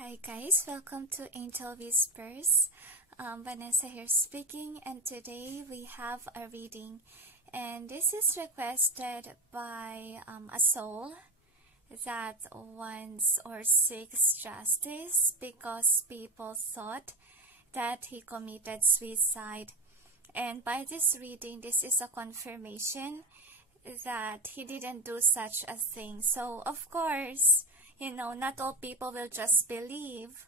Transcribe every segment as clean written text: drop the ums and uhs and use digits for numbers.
Hi guys, welcome to Angel Whispers. Vanessa here speaking, and today we have a reading, and this is requested by a soul that wants or seeks justice because people thought that he committed suicide. And by this reading, this is a confirmation that he didn't do such a thing. So of course, not all people will just believe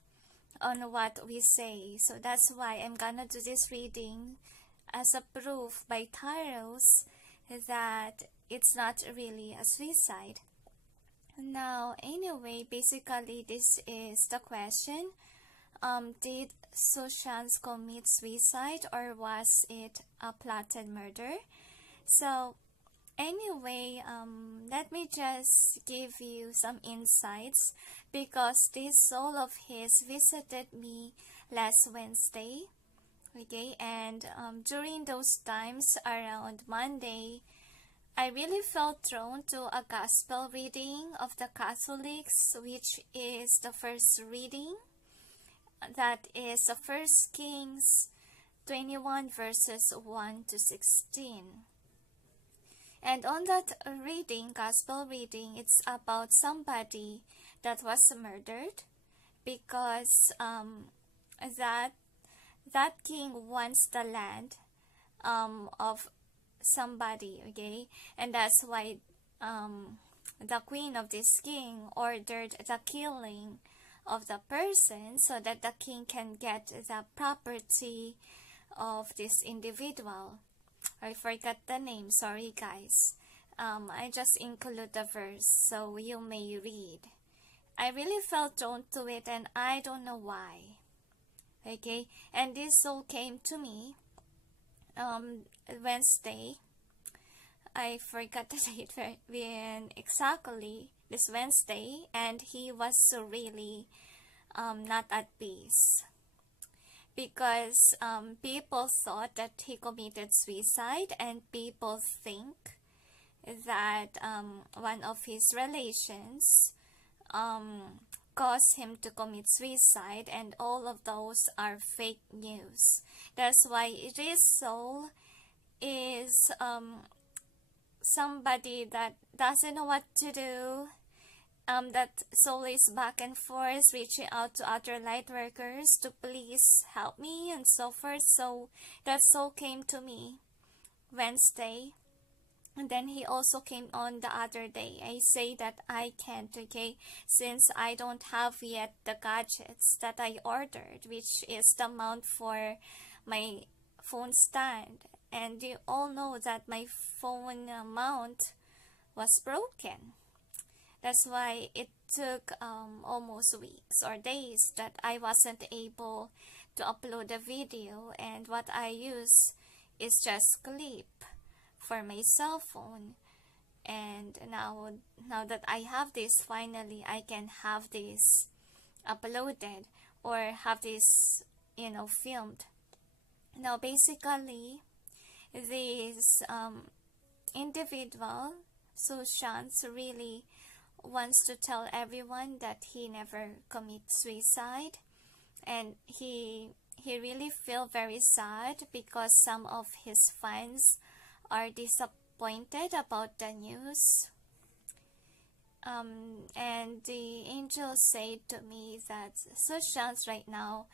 on what we say. So that's why I'm gonna do this reading as a proof by tarots that it's not really a suicide. Now, anyway, basically this is the question. Did Sushant commit suicide, or was it a plotted murder? So anyway, let me just give you some insights, because this soul of his visited me last Wednesday, okay, and during those times around Monday, I really felt drawn to a gospel reading of the Catholics, which is the first reading, that is the 1 Kings 21 verses 1 to 16. And on that reading, gospel reading, it's about somebody that was murdered because that king wants the land of somebody, okay? And that's why the queen of this king ordered the killing of the person so that the king can get the property of this individual. I forgot the name, sorry guys. I just include the verse so you may read. I really felt drawn to it, and I don't know why. Okay, and this soul came to me Wednesday. I forgot the date when exactly, this Wednesday, and he was really not at peace, because people thought that he committed suicide, and people think that one of his relations caused him to commit suicide, and all of those are fake news. That's why this soul is somebody that doesn't know what to do. That soul is back and forth reaching out to other light workers to please help me and so forth. So that soul came to me Wednesday, and then he also came on the other day. I say that I can't, okay, since I don't have yet the gadgets that I ordered, which is the mount for my phone stand, and you all know that my phone mount was broken. That's why it took almost weeks or days that I wasn't able to upload a video, and what I use is just clip for my cell phone. And now that I have this, finally I can have this uploaded or have this filmed. Now basically this individual, Sushant, really wants to tell everyone that he never commits suicide, and he really feel very sad because some of his fans are disappointed about the news. And the angel said to me that Sushant right now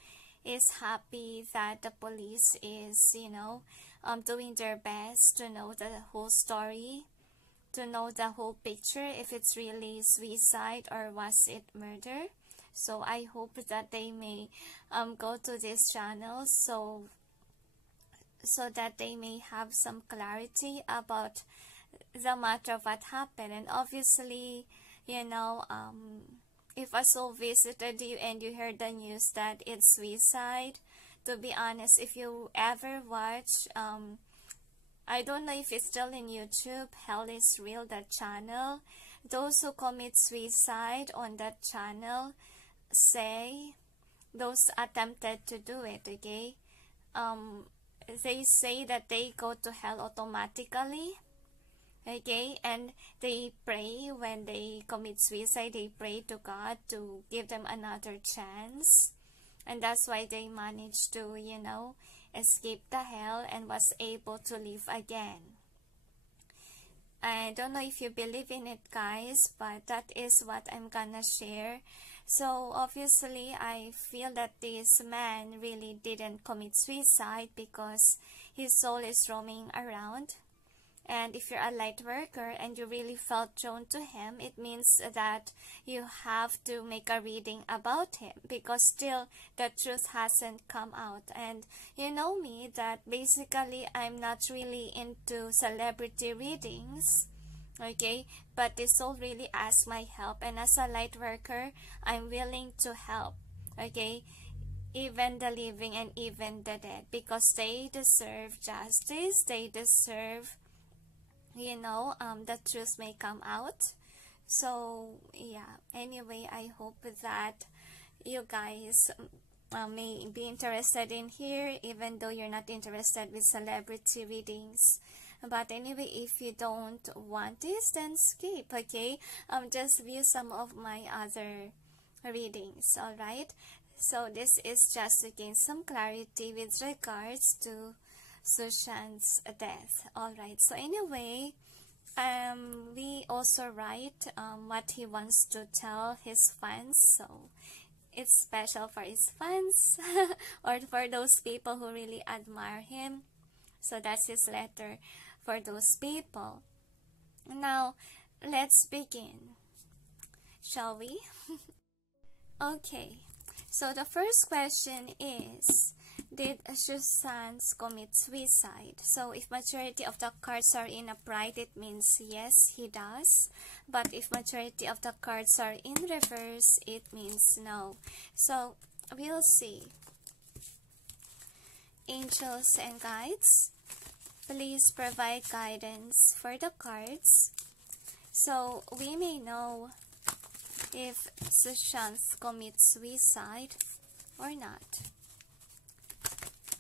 is happy that the police is doing their best to know the whole story, to know the whole picture, if it's really suicide or was it murder. So I hope that they may go to this channel so that they may have some clarity about the matter of what happened. And obviously, if a soul visited you and you heard the news that it's suicide, to be honest, if you ever watch I don't know if it's still in YouTube, Hell is Real, that channel, those who commit suicide on that channel say, those attempted to do it, okay, they say that they go to hell automatically, Okay, and they pray when they commit suicide, they pray to God to give them another chance. And that's why they managed to, escape the hell and was able to live again. I don't know if you believe in it, guys, but that is what I'm gonna share. So obviously I feel that this man really didn't commit suicide because his soul is roaming around. And if you're a light worker and you really felt drawn to him, it means that you have to make a reading about him, because still the truth hasn't come out. And you know me, that basically I'm not really into celebrity readings, okay, but this soul really asked my help, and as a light worker I'm willing to help, okay, even the living and even the dead, because they deserve justice, they deserve, the truth may come out. So yeah, anyway, I hope that you guys may be interested in here, even though you're not interested with celebrity readings. But anyway, if you don't want this, then skip, okay? Just view some of my other readings, alright? So this is just to gain some clarity with regards to Sushant's death. Alright, so anyway, we also write what he wants to tell his fans, so it's special for his fans or for those people who really admire him. So that's his letter for those people. Now, let's begin, shall we? Okay, so the first question is, did Sushant commit suicide? So if majority of the cards are in upright, it means yes, he does. But if majority of the cards are in reverse, it means no. So we'll see. Angels and guides, please provide guidance for the cards so we may know if Sushant commits suicide or not.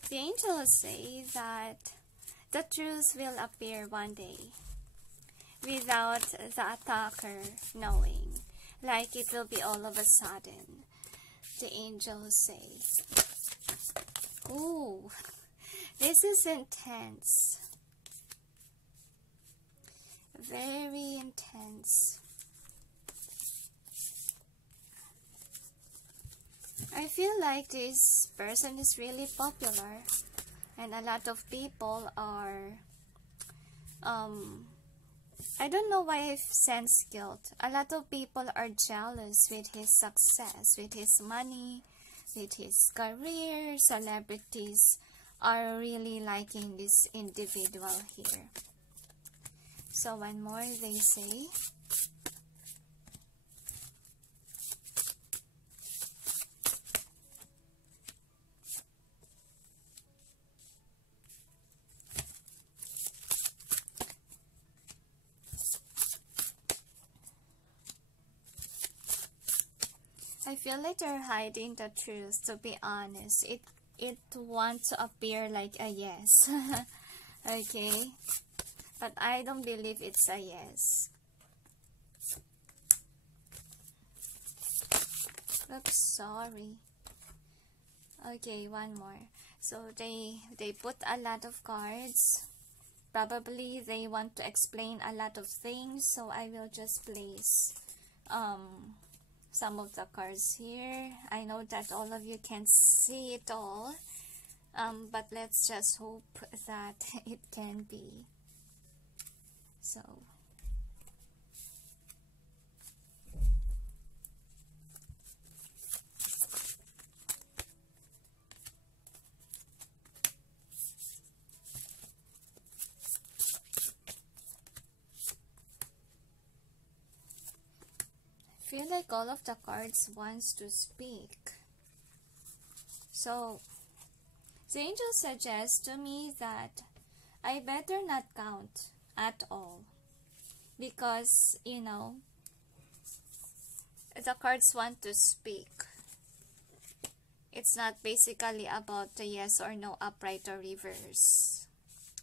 The angels say that the truth will appear one day without the attacker knowing, like it will be all of a sudden. The angels say, ooh, this is intense, very intense. I feel like this person is really popular and a lot of people are, I don't know why I sense guilt. A lot of people are jealous with his success, with his money, with his career. Celebrities are really liking this individual here. So one more, they say, I feel like they're hiding the truth, to be honest. It wants to appear like a yes. Okay? But I don't believe it's a yes. Oops, sorry. Okay, one more. So they put a lot of cards. Probably they want to explain a lot of things, so I will just place some of the cards here. I know that all of you can see it all, but let's just hope that it can be. So I feel like all of the cards wants to speak. So the angel suggests to me that I better not count at all, because the cards want to speak. It's not basically about the yes or no, upright or reverse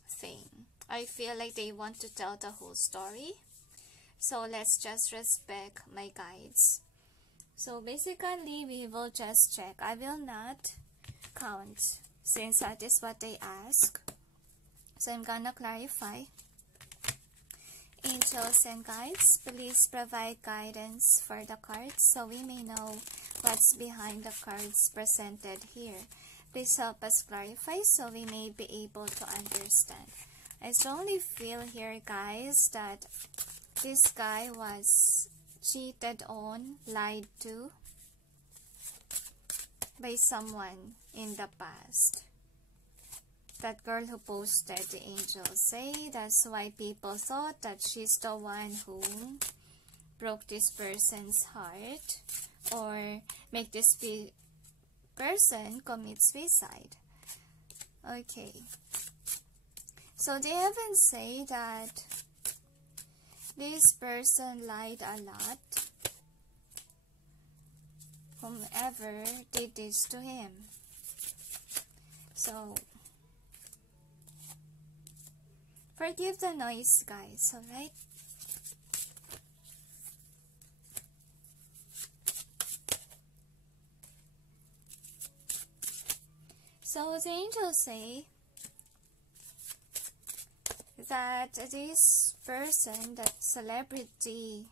thing. I feel like they want to tell the whole story. So let's just respect my guides. So basically, we will just check. I will not count since that is what they ask. So I'm gonna clarify. Angels and guides, please provide guidance for the cards so we may know what's behind the cards presented here. Please help us clarify so we may be able to understand. I strongly feel here, guys, that this guy was cheated on, lied to by someone in the past. That girl who posted the angels say, that's why people thought that she's the one who broke this person's heart or make this person commit suicide. Okay. So they even say that this person lied a lot, whomever did this to him. So, forgive the noise, guys, alright? So the angels say that this person, that celebrity,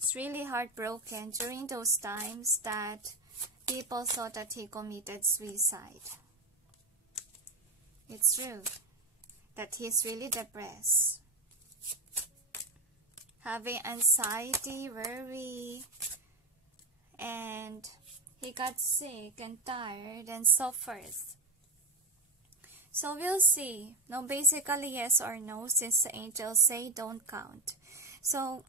is really heartbroken during those times that people thought that he committed suicide. It's true that he's really depressed, having anxiety, worry, and he got sick and tired and so forth. So we'll see. No, basically yes or no, since the angels say don't count. So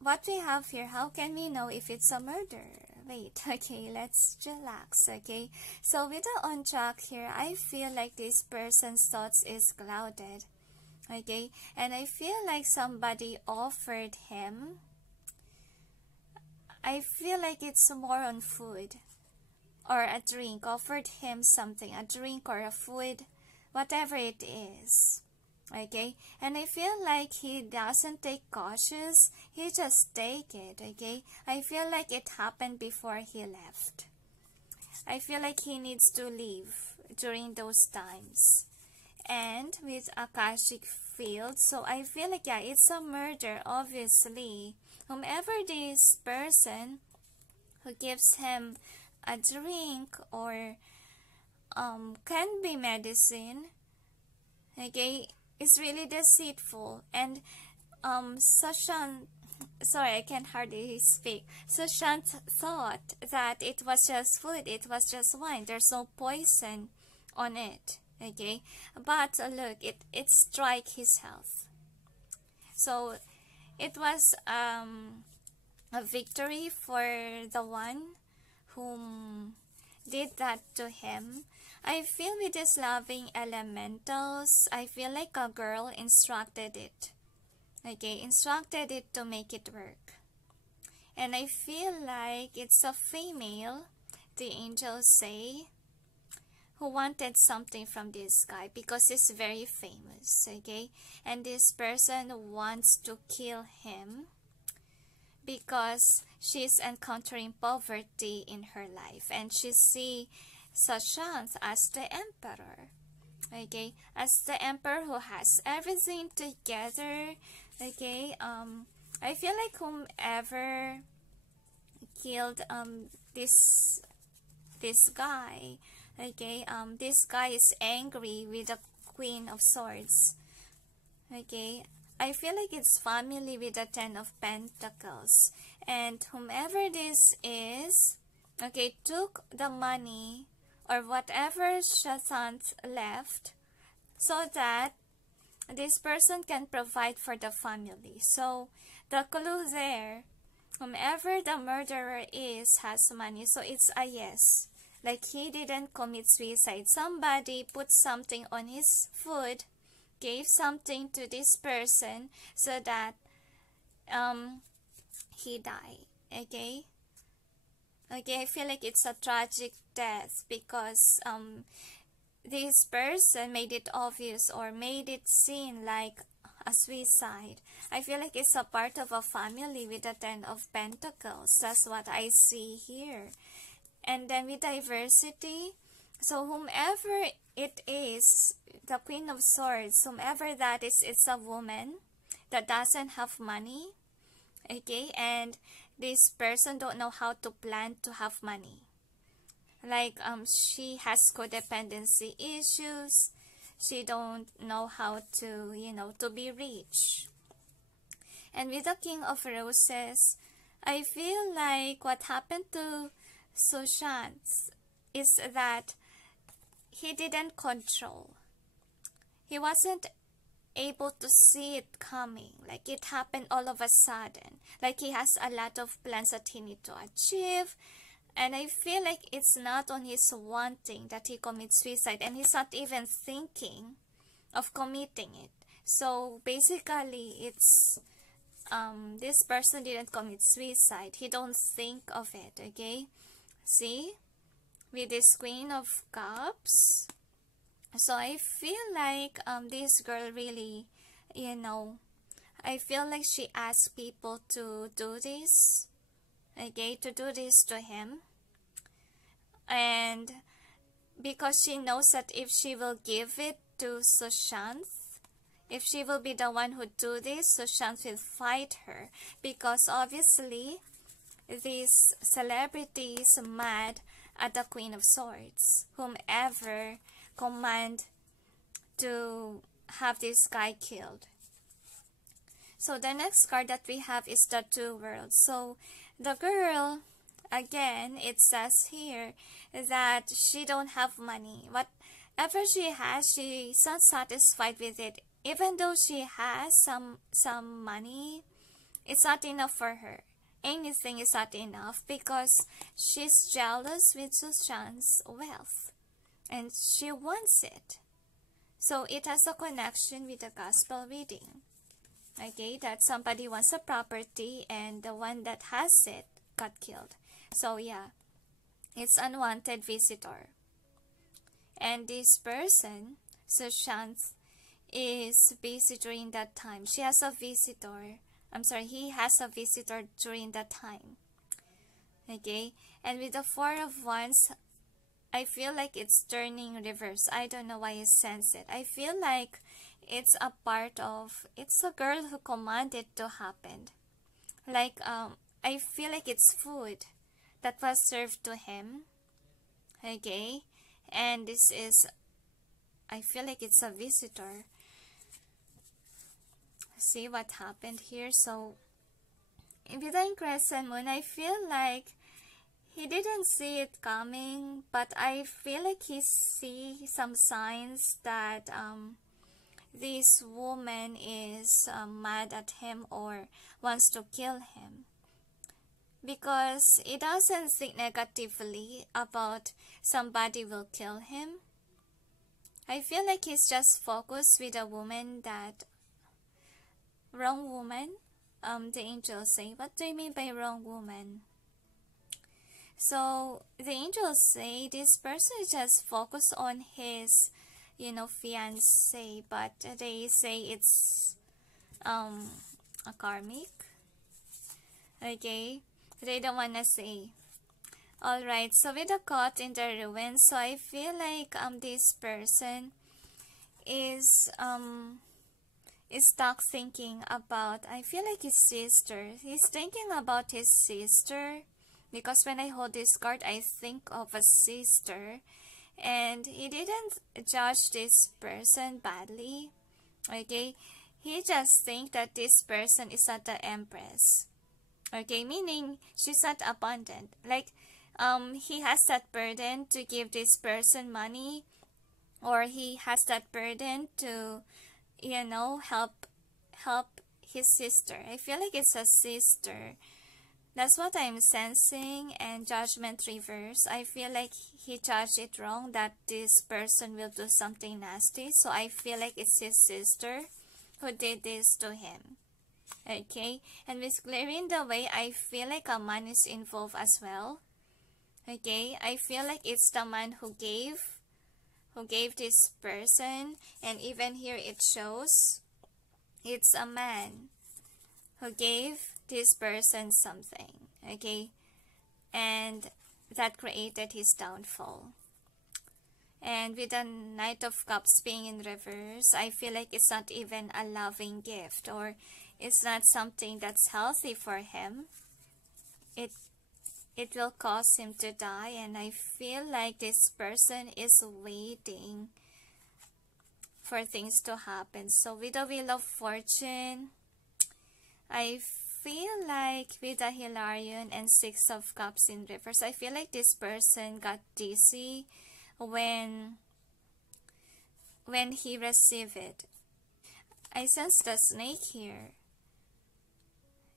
what we have here, how can we know if it's a murder? Wait, okay, let's relax, okay? So with the on track here, I feel like this person's thoughts is clouded, okay? And I feel like somebody offered him, I feel like it's more on food or a drink, offered him something, a drink or a food, whatever it is, okay? And I feel like he doesn't take cautious, he just take it, okay? I feel like it happened before he left. I feel like he needs to leave during those times. And with Akashic field, so I feel like, yeah, it's a murder, obviously. Whomever this person who gives him a drink or can be medicine, okay, is really deceitful. And Sushant, sorry, I can hardly speak. Sushant thought that it was just food, it was just wine, there's no poison on it, okay? But look, it strike his health. So it was a victory for the one whom did that to him. I feel with these loving elementals, I feel like a girl instructed it. Okay, instructed it to make it work. And I feel like it's a female, the angels say, who wanted something from this guy because he's very famous, okay? And this person wants to kill him because she's encountering poverty in her life and she sees Sushant as the emperor, okay, as the emperor who has everything together, okay. I feel like whomever killed this guy, okay, this guy is angry with the Queen of Swords, okay. I feel like it's family with the Ten of Pentacles, and whomever this is, okay, took the money or whatever Sushant left so that this person can provide for the family. So the clue there, whomever the murderer is has money, so it's a yes. Like he didn't commit suicide. Somebody put something on his food, gave something to this person so that he died, okay? Okay, I feel like it's a tragic death because this person made it obvious or made it seem like a suicide. I feel like it's a part of a family with the Ten of Pentacles. That's what I see here. And then with diversity, so whomever it is, the Queen of Swords, whomever that is, it's a woman that doesn't have money, okay? And this person don't know how to plan to have money. Like she has codependency issues. She don't know how to, to be rich. And with the King of Roses, I feel like what happened to Sushant is that he didn't control. He wasn't able to see it coming. Like it happened all of a sudden. Like he has a lot of plans that he needs to achieve. And I feel like it's not on his wanting that he commits suicide. And he's not even thinking of committing it. So basically it's this person didn't commit suicide. He don't think of it, okay? See? With this Queen of Cups. So I feel like this girl really, I feel like she asked people to do this, okay, to do this to him. And because she knows that if she will give it to Sushant, if she will be the one who do this, Sushant will fight her. Because obviously, this celebrity is mad at the Queen of Swords, whomever command to have this guy killed. So the next card that we have is the Two Worlds. So the girl, again, it says here that she don't have money. Whatever she has, she's not satisfied with it. Even though she has some money, it's not enough for her. Anything is not enough because she's jealous with Sushant's wealth and she wants it. So it has a connection with the gospel reading. Okay, that somebody wants a property and the one that has it got killed. So yeah, it's unwanted visitor. And this person, Sushant, is busy during that time. She has a visitor. He has a visitor during that time. Okay, and with the Four of Wands, I feel like it's turning reverse. I don't know why I sense it. I feel like it's a part of, it's a girl who commanded to happen. Like, I feel like it's food that was served to him. Okay, and this is, I feel like it's a visitor. See what happened here. So with the Crescent Moon, I feel like he didn't see it coming, but I feel like he see some signs that this woman is mad at him or wants to kill him, because he doesn't think negatively about somebody will kill him. I feel like he's just focused with a woman that wrong woman. The angels say, what do you mean by wrong woman? So the angels say this person is just focused on his, fiance, but they say it's a karmic. Okay, they don't wanna say. Alright, so with the caught in the ruins, so I feel like this person is stuck thinking about, I feel like his sister. He's thinking about his sister, because when I hold this card, I think of a sister. And he didn't judge this person badly. Okay, he just think that this person is not the empress. Okay, meaning she's not abundant. Like, he has that burden to give this person money, or he has that burden to, help his sister. I feel like it's a sister. That's what I'm sensing. And judgment reverse. I feel like he judged it wrong, that this person will do something nasty. So I feel like it's his sister who did this to him. Okay, and with clearing the way, I feel like a man is involved as well. Okay, I feel like it's the man who gave who gave this person, and even here it shows it's a man who gave this person something, okay, and that created his downfall. And with the Knight of Cups being in reverse, I feel like it's not even a loving gift, or it's not something that's healthy for him. It will cause him to die, and I feel like this person is waiting for things to happen. So with the Wheel of Fortune, I feel like with the Hilarion and Six of Cups in reverse, I feel like this person got dizzy when he received it. I sense the snake here,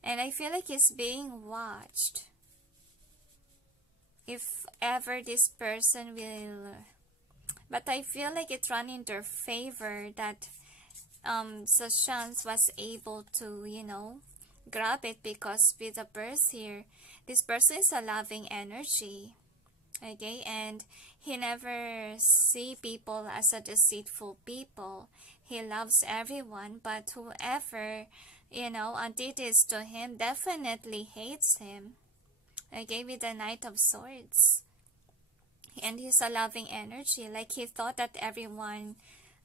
and I feel like he's being watched. If ever this person will, but I feel like it ran in their favor that Sushant was able to, grab it, because with the birth here, this person is a loving energy, okay, and he never see people as a deceitful people. He loves everyone, but whoever, did this to him definitely hates him, okay, with the Knight of Swords. And he's a loving energy, like he thought that everyone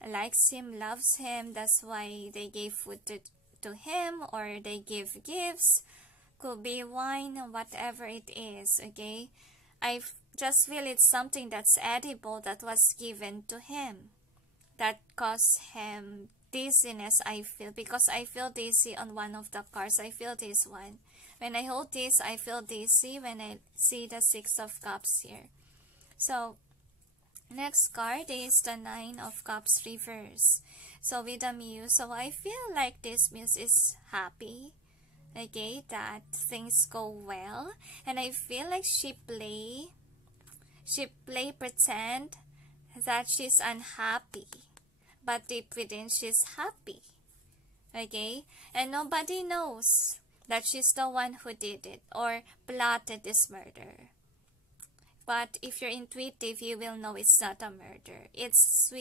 likes him, loves him, that's why they gave food to him, or they give gifts, could be wine, whatever it is, okay. I just feel it's something that's edible that was given to him that caused him dizziness, I feel, because I feel dizzy on one of the cards. I feel this one. When I hold this, I feel dizzy when I see the Six of Cups here. So, next card is the Nine of Cups reverse. So, with the Muse, so I feel like this Muse is happy, okay, that things go well. And I feel like she play pretend that she's unhappy, but deep within she's happy, okay. And nobody knows that she's the one who did it or plotted this murder. But if you're intuitive, you will know it's not a murder. It's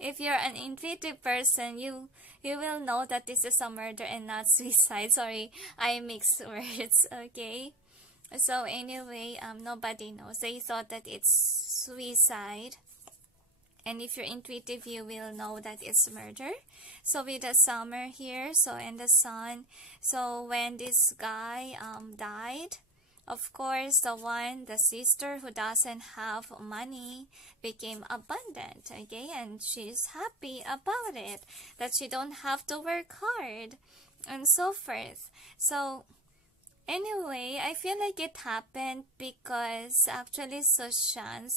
if you're an intuitive person, you will know that this is a murder and not suicide. Sorry, I mix words, okay? So anyway, nobody knows. They thought that it's suicide. And if you're intuitive, you will know that it's murder. So with the Summer here, so and the Sun, so when this guy died, of course, the sister who doesn't have money became abundant, okay? And she's happy about it, that she don't have to work hard, and so forth. So anyway, I feel like it happened because actually Sushant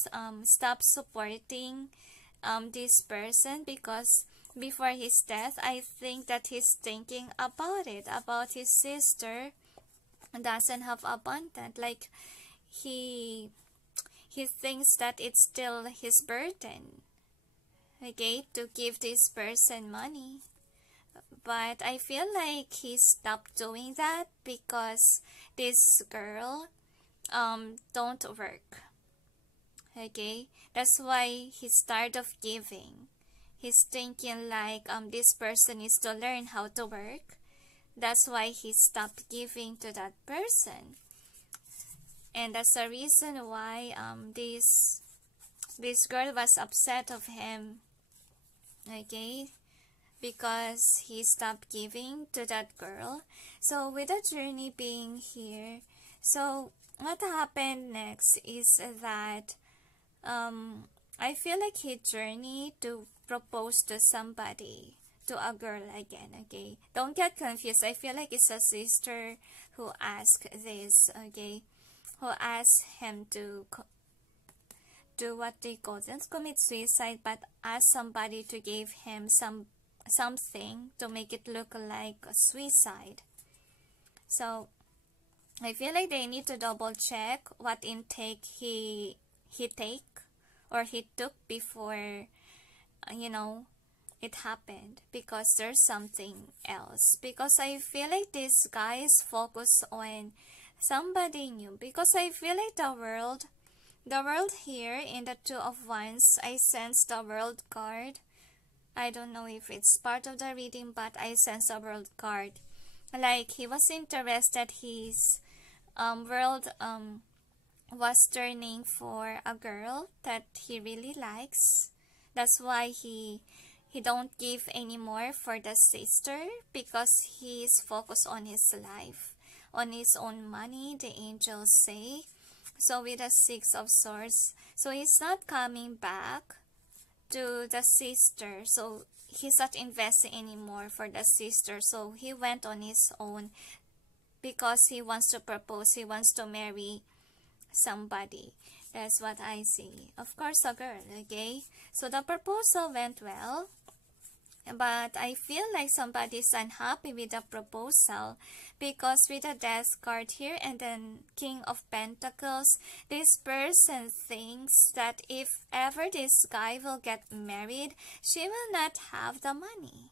stopped supporting this person, because before his death, I think that he's thinking about it, about his sister doesn't have abundant, like he thinks that it's still his burden, okay, to give this person money. But I feel like he stopped doing that because this girl don't work, okay. That's why he's tired of giving. He's thinking like this person needs to learn how to work. That's why he stopped giving to that person. And that's the reason why this girl was upset of him, okay, because he stopped giving to that girl. So with the journey being here, so what happened next is that I feel like he journeyed to propose to somebody, to a girl again, okay. Don't get confused. I feel like it's a sister who asked this, okay, who asked him to do what they call, not commit suicide, but ask somebody to give him something to make it look like a suicide. So I feel like they need to double check what intake he took before it happened, because there's something else. Because I feel like this guy is focused on somebody new, because I feel like the world The world here in the Two of Wands, I sense the world card. I don't know if it's part of the reading, but I sense a world card. Like he was interested, his world was turning for a girl that he really likes. That's why he don't give anymore for the sister, because he is focused on his life, on his own money, the angels say. So with the Six of Swords, so he's not coming back to the sister, so he's not investing anymore for the sister. So he went on his own because he wants to propose, he wants to marry somebody. That's what I see. Of course, a girl, okay? So the proposal went well, but I feel like somebody's unhappy with the proposal, because with the Death card here and then King of Pentacles, this person thinks that if ever this guy will get married, she will not have the money,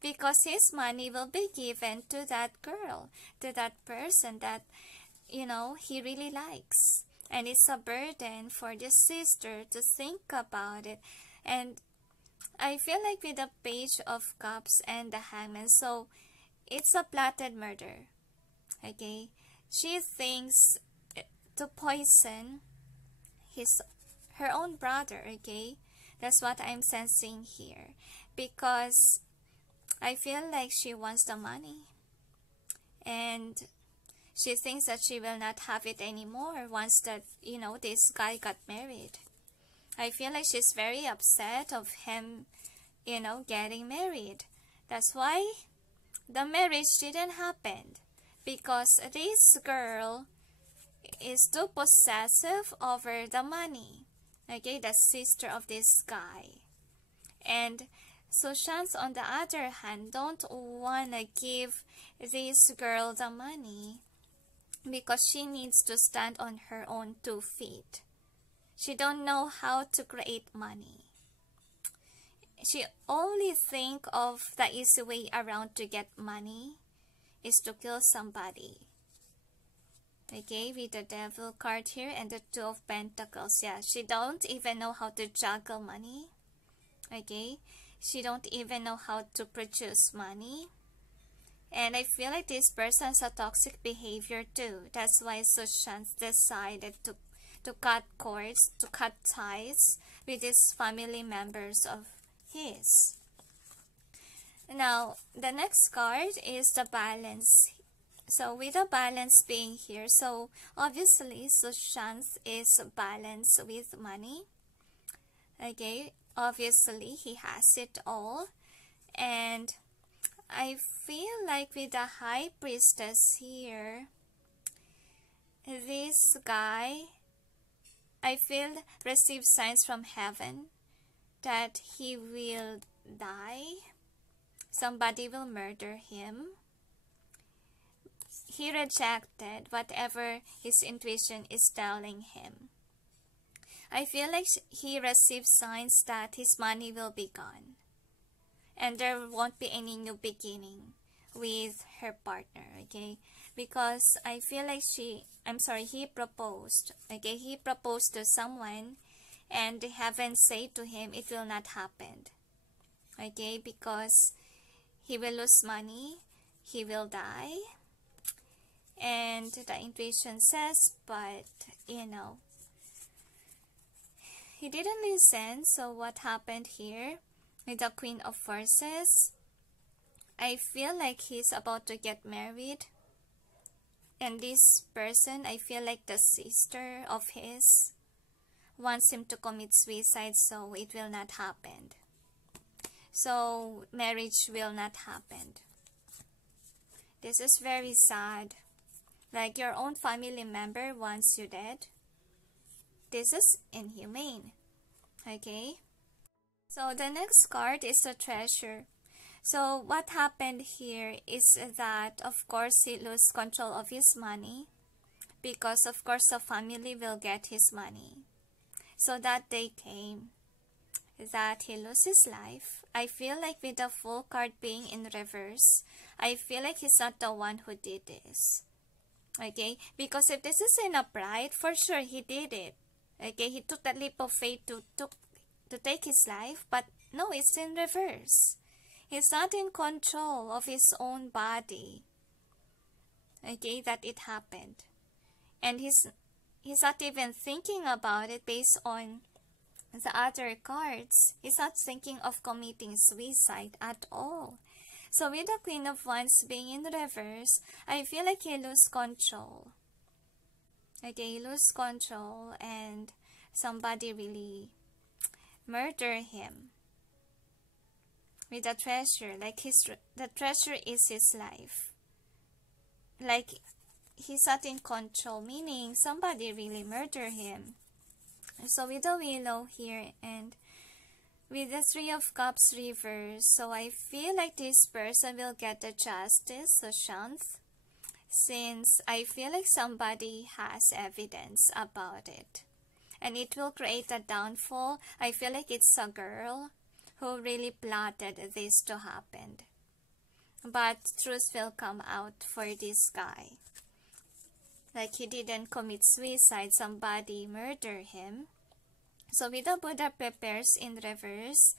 because his money will be given to that girl, to that person that, you know, he really likes. And it's a burden for the sister to think about it. And I feel like with the Page of Cups and the Hangman, so it's a plotted murder, okay? She thinks to poison her own brother, okay? That's what I'm sensing here, because I feel like she wants the money, and she thinks that she will not have it anymore once that, you know, this guy got married. I feel like she's very upset of him, you know, getting married. That's why the marriage didn't happen, because this girl is too possessive over the money, okay, the sister of this guy. And Sushant, on the other hand, don't wanna give this girl the money, because she needs to stand on her own 2 feet. She don't know how to create money. She only think of the easy way around to get money is to kill somebody. Okay, with the Devil card here and the Two of Pentacles. Yeah, she don't even know how to juggle money. Okay, she don't even know how to produce money. And I feel like this person has a toxic behavior too. That's why Sushant decided to cut cords, to cut ties with his family members of his. Now, the next card is the Balance. So with the Balance being here, so obviously Sushant is balanced with money. Okay, obviously he has it all. And I feel like with the High Priestess here, this guy, I feel, receives signs from heaven that he will die. Somebody will murder him. He rejected whatever his intuition is telling him. I feel like he receives signs that his money will be gone, and there won't be any new beginning with her partner, okay? Because I feel like he proposed, okay? He proposed to someone, and heaven said to him it will not happen, okay? Because he will lose money, he will die, and the intuition says, but, you know, he didn't listen. So what happened here with the Queen of Forces, I feel like he's about to get married, and this person, I feel like the sister of his, wants him to commit suicide, so it will not happen. So marriage will not happen. This is very sad. Like your own family member wants you dead. This is inhumane. Okay? So the next card is the Treasure. So what happened here is that, of course, he lost control of his money, because of course the family will get his money. So that day came that he lost his life. I feel like with the Full card being in reverse, I feel like he's not the one who did this. Okay, because if this is in a pride, for sure he did it. Okay, he took that leap of faith to take his life, but no, it's in reverse. He's not in control of his own body. Okay, that it happened. And he's not even thinking about it based on the other cards. He's not thinking of committing suicide at all. So with the Queen of Wands being in reverse, I feel like he lose control. Okay, he lose control and somebody really murder him with the treasure. Like the treasure is his life. Like he's not in control, meaning somebody really murder him. So with the Willow here and with the Three of Cups reverse, so I feel like this person will get the justice, Sushant, since I feel like somebody has evidence about it. And it will create a downfall. I feel like it's a girl who really plotted this to happen. But truth will come out for this guy. Like he didn't commit suicide, somebody murdered him. So with the Buddha prepares in reverse,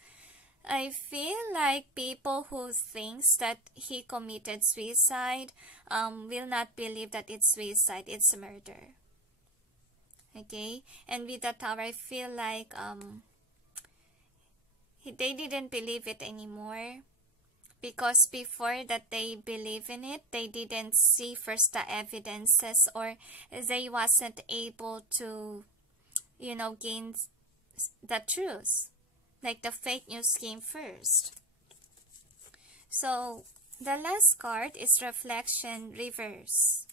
I feel like people who thinks that he committed suicide will not believe that it's suicide, it's murder. Okay, and with the Tower, I feel like they didn't believe it anymore, because before that they believe in it, they didn't see first the evidences, or they wasn't able to, gain the truth. Like the fake news came first. So the last card is Reflection Reverse.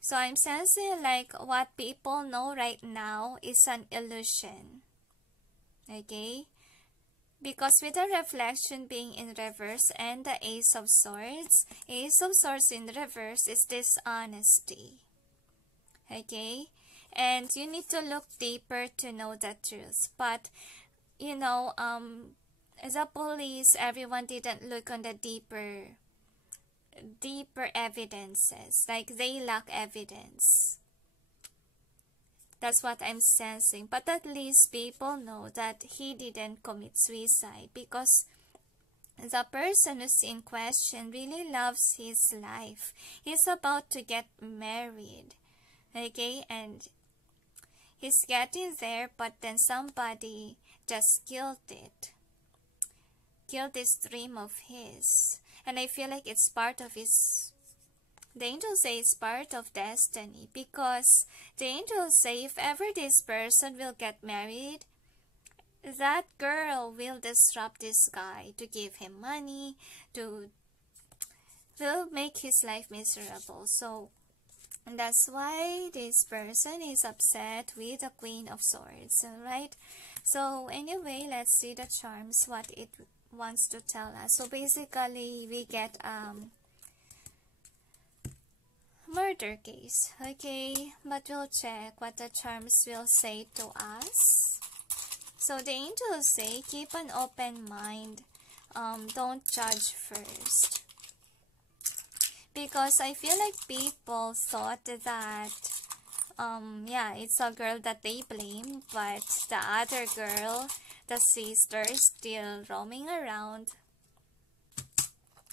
So I'm sensing like what people know right now is an illusion. Okay? Because with the reflection being in reverse and the Ace of Swords in reverse is dishonesty. Okay? And you need to look deeper to know the truth. But, as a police, everyone didn't look on the deeper evidences. Like they lack evidence. That's what I'm sensing. But at least people know that he didn't commit suicide, because the person who's in question really loves his life. He's about to get married. Okay? And he's getting there, but then somebody just killed it. Killed this dream of his. And I feel like it's part of his... The angels say it's part of destiny, because the angels say if ever this person will get married, that girl will disrupt this guy to give him money, will make his life miserable. So that's why this person is upset with the Queen of Swords, alright? So anyway, let's see the charms, what it wants to tell us. So basically, we get murder case, okay? But we'll check what the charms will say to us. So the angels say, keep an open mind. Don't judge first. Because I feel like people thought that, it's a girl that they blame, but the other girl, the sister, is still roaming around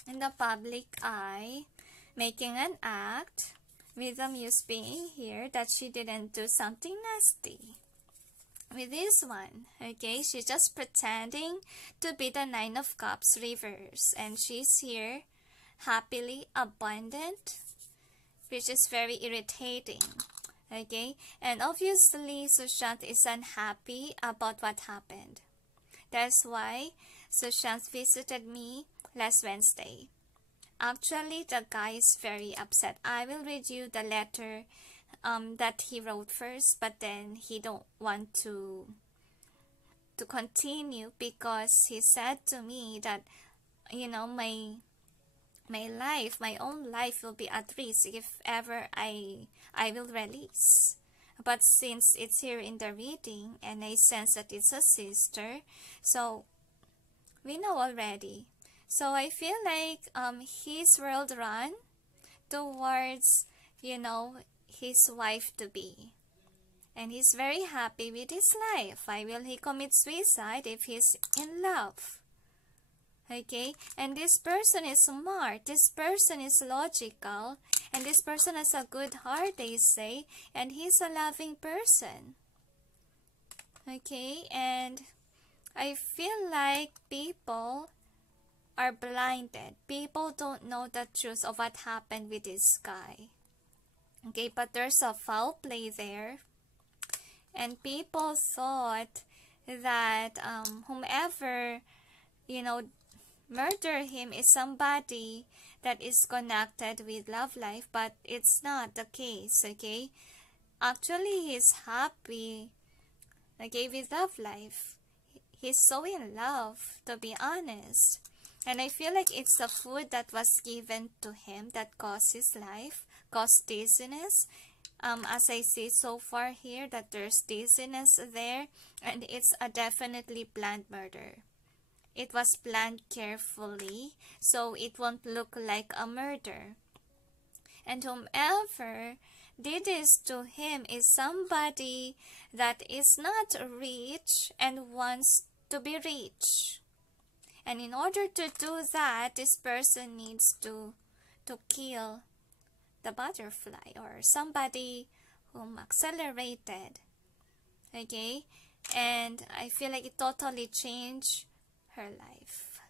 in the public eye, making an act, with the muse being here, that she didn't do something nasty. With this one, okay, she's just pretending to be the Nine of Cups reverse, and she's here happily abundant, which is very irritating. Okay, and obviously Sushant is unhappy about what happened. That's why Sushant visited me last Wednesday. Actually, the guy is very upset. I will read you the letter that he wrote first, but then he don't want to continue, because he said to me that, my own life will be at risk if ever I will release. But since it's here in the reading and I sense that it's a sister, so we know already. So I feel like his world run towards, his wife to be. And he's very happy with his life. Why will he commit suicide if he's in love? Okay, and this person is smart, this person is logical, and this person has a good heart, they say, and he's a loving person. Okay, and I feel like people are blinded. People don't know the truth of what happened with this guy. Okay, but there's a foul play there. And people thought that whomever, murder him is somebody that is connected with love life, but it's not the case, okay? Actually, he's happy, okay, with love life. He's so in love, to be honest. And I feel like it's the food that was given to him that caused his life, caused dizziness. As I see so far here, that there's dizziness there, and it's a definitely planned murder. It was planned carefully, so it won't look like a murder. And whomever did this to him is somebody that is not rich and wants to be rich. And in order to do that, this person needs to kill the butterfly or somebody whom accelerated. Okay? And I feel like it totally changed her life.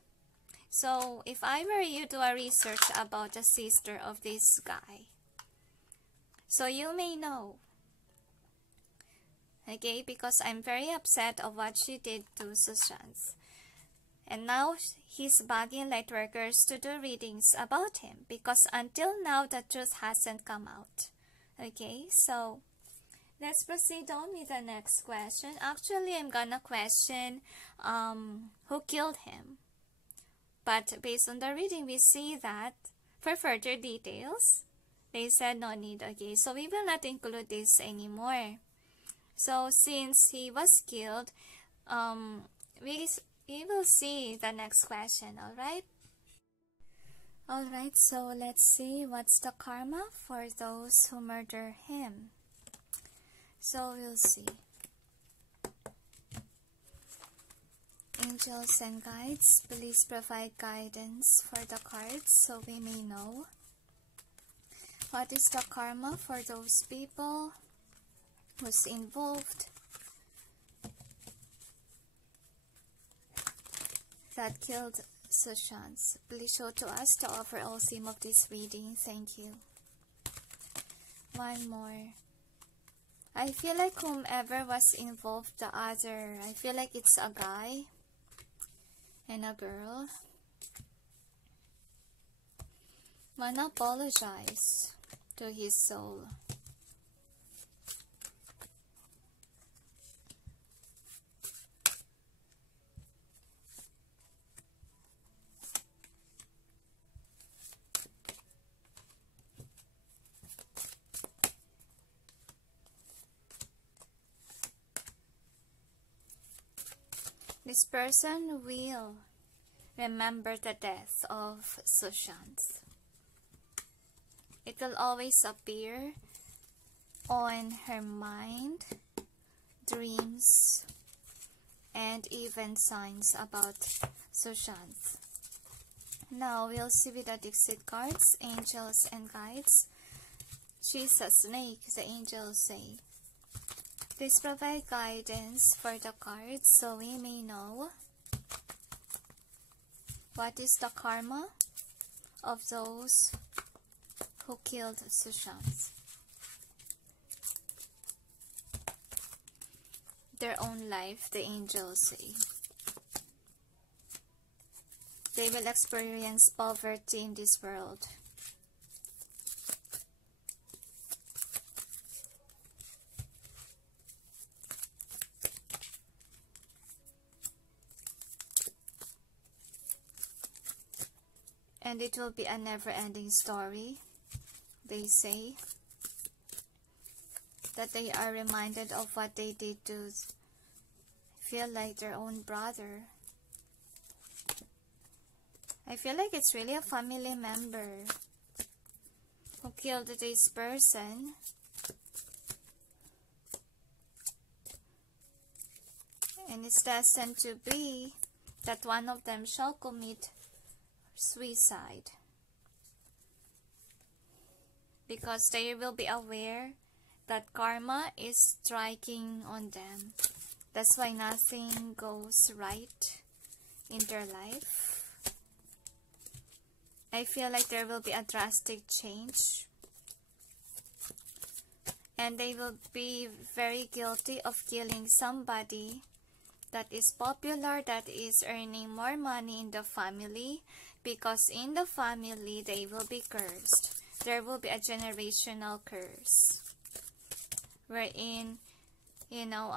So if I were you, do a research about the sister of this guy, so you may know. Okay, because I'm very upset of what she did to Sushant. And now he's begging light workers to do readings about him, because until now the truth hasn't come out. Okay, so let's proceed on with the next question. Actually, I'm gonna question who killed him. But based on the reading, we see that for further details, they said no need. Okay, so we will not include this anymore. So since he was killed, we will see the next question, alright? Alright, so let's see what's the karma for those who murder him. So we'll see. Angels and guides, please provide guidance for the cards so we may know. What is the karma for those people who's involved that killed Sushant? Please show to us the overall theme of this reading. Thank you. One more. I feel like whomever was involved, I feel like it's a guy and a girl. Wanna apologize to his soul. This person will remember the death of Sushant. It will always appear on her mind, dreams, and even signs about Sushant. Now we'll see with the Dixit cards, angels and guides. She's a snake, the angels say. Please provide guidance for the cards so we may know what is the karma of those who killed Sushant. Their own life, the angels say. They will experience poverty in this world. And it will be a never-ending story. They say that they are reminded of what they did to feel like their own brother. I feel like it's really a family member who killed this person. And it's destined to be that one of them shall commit suicide. Because they will be aware that karma is striking on them. That's why nothing goes right in their life. I feel like there will be a drastic change. And they will be very guilty of killing somebody that is popular, that is earning more money in the family, because in the family they will be cursed. There will be a generational curse wherein, you know,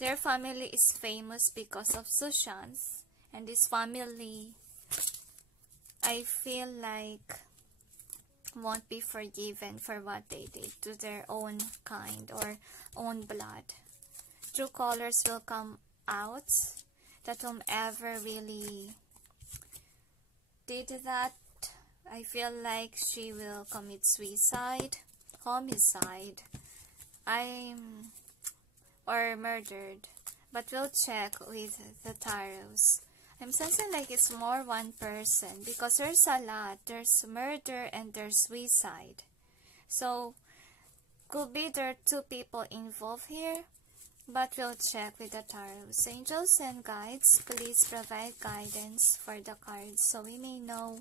their family is famous because of Sushant, and this family, I feel like, won't be forgiven for what they did to their own kind or own blood. True colors will come out, that whomever really did that, I feel like she will commit suicide, homicide, or murdered. But we'll check with the tarots. I'm sensing like it's more one person, because there's a lot. There's murder and there's suicide. So, could be there are two people involved here. But we'll check with the tarots. Angels and guides, please provide guidance for the cards so we may know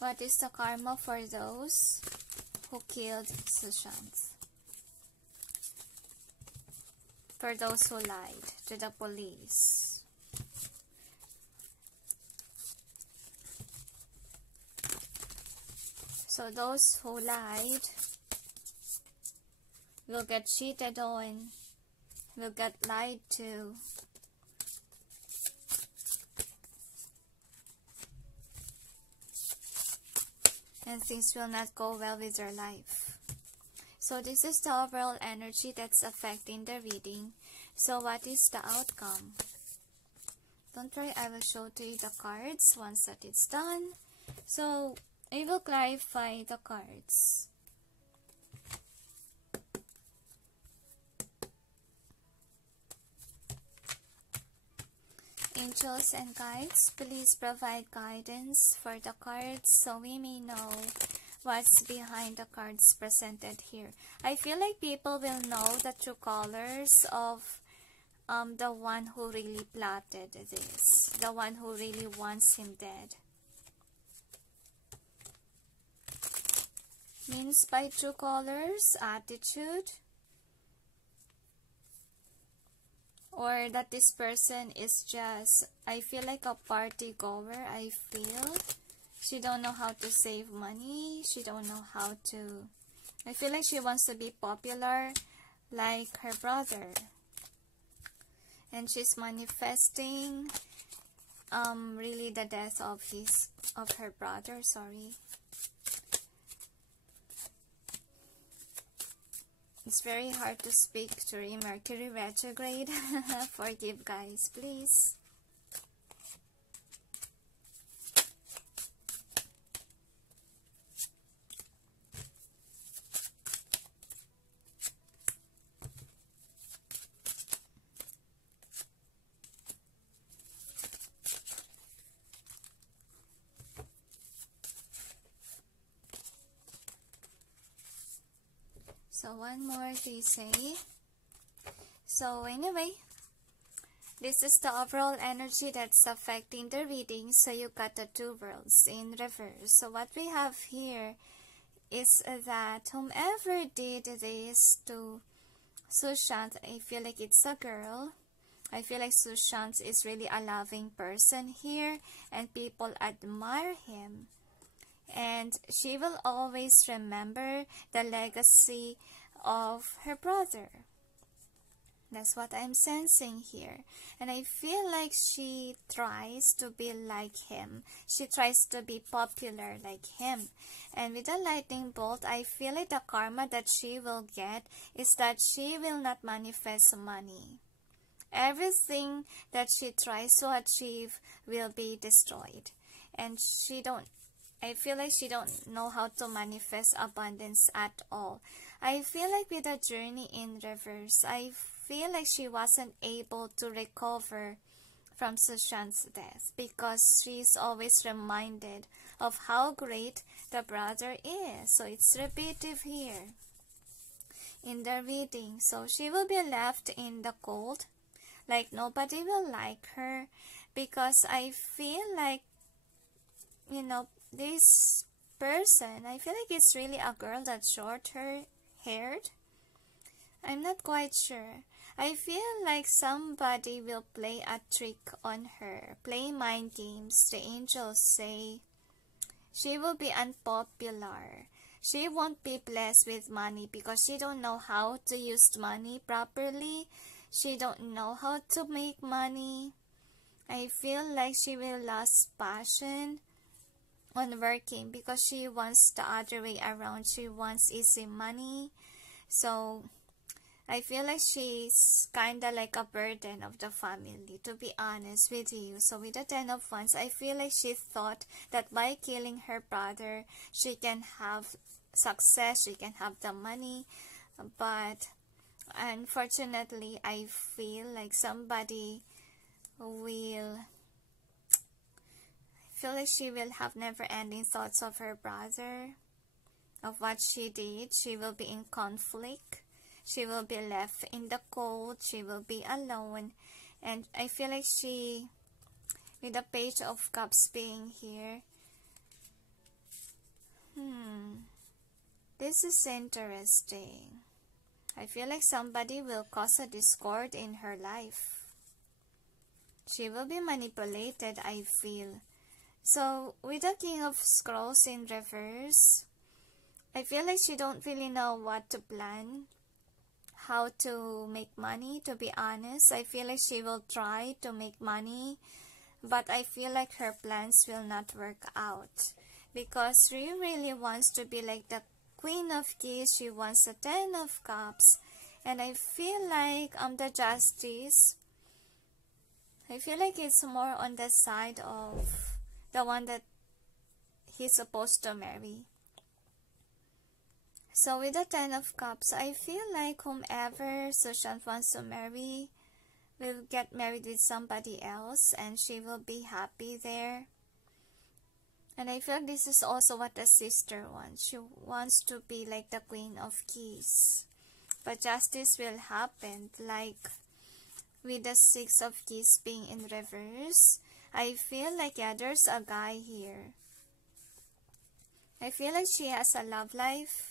what is the karma for those who killed Sushant. For those who lied to the police. So those who lied will get cheated on, will get lied to. And things will not go well with their life. So this is the overall energy that's affecting the reading. So what is the outcome? Don't worry, I will show to you the cards once that it's done. So I will clarify the cards. Angels and guides, please provide guidance for the cards so we may know what's behind the cards presented here. I feel like people will know the true colors of the one who really plotted this, the one who really wants him dead. Means by true colors, attitude, or that this person is just, I feel like a party goer. I feel she don't know how to save money, she don't know how to, I feel like she wants to be popular like her brother, and she's manifesting really the death of her brother. Sorry, it's very hard to speak during Mercury retrograde. Forgive guys, please. So one more they say. So anyway, this is the overall energy that's affecting the reading. So you got the two worlds in reverse. So what we have here is that whomever did this to Sushant, I feel like it's a girl. I feel like Sushant is really a loving person here, and people admire him. And she will always remember the legacy of her brother. That's what I'm sensing here. And I feel like she tries to be like him. She tries to be popular like him. And with the lightning bolt, I feel like the karma that she will get is that she will not manifest money. everything that she tries to achieve will be destroyed. And I feel like she don't know how to manifest abundance at all. I feel like with the journey in reverse, I feel like she wasn't able to recover from Sushant's death because she's always reminded of how great the brother is. So it's repetitive here in the reading. So she will be left in the cold, like nobody will like her, because I feel like, this person, I feel like it's really a girl that's short-haired. I'm not quite sure. I feel like somebody will play a trick on her, play mind games. The angels say she will be unpopular. She won't be blessed with money because she don't know how to use money properly. She don't know how to make money. I feel like she will lose passion on working because she wants the other way around. She wants easy money. So I feel like she's kinda like a burden of the family, to be honest with you. So with the 10 of Wands, I feel like she thought that by killing her brother, she can have success, she can have the money. But unfortunately, I feel like somebody will... I feel like she will have never-ending thoughts of her brother, of what she did. She will be in conflict. She will be left in the cold. She will be alone. And I feel like she, with the Page of Cups being here, this is interesting. I feel like somebody will cause a discord in her life. She will be manipulated, I feel. So, with the King of Scrolls in reverse, I feel like she don't really know what to plan, how to make money, to be honest. I feel like she will try to make money, but I feel like her plans will not work out because she really wants to be like the Queen of Keys. She wants the 10 of Cups, and I feel like the Justice, I feel like it's more on the side of the one that he's supposed to marry. So with the 10 of Cups, I feel like whomever Sushant wants to marry will get married with somebody else and she will be happy there. And I feel this is also what the sister wants. She wants to be like the Queen of Keys. But justice will happen, like with the 6 of Keys being in reverse. I feel like, yeah, there's a guy here. I feel like she has a love life,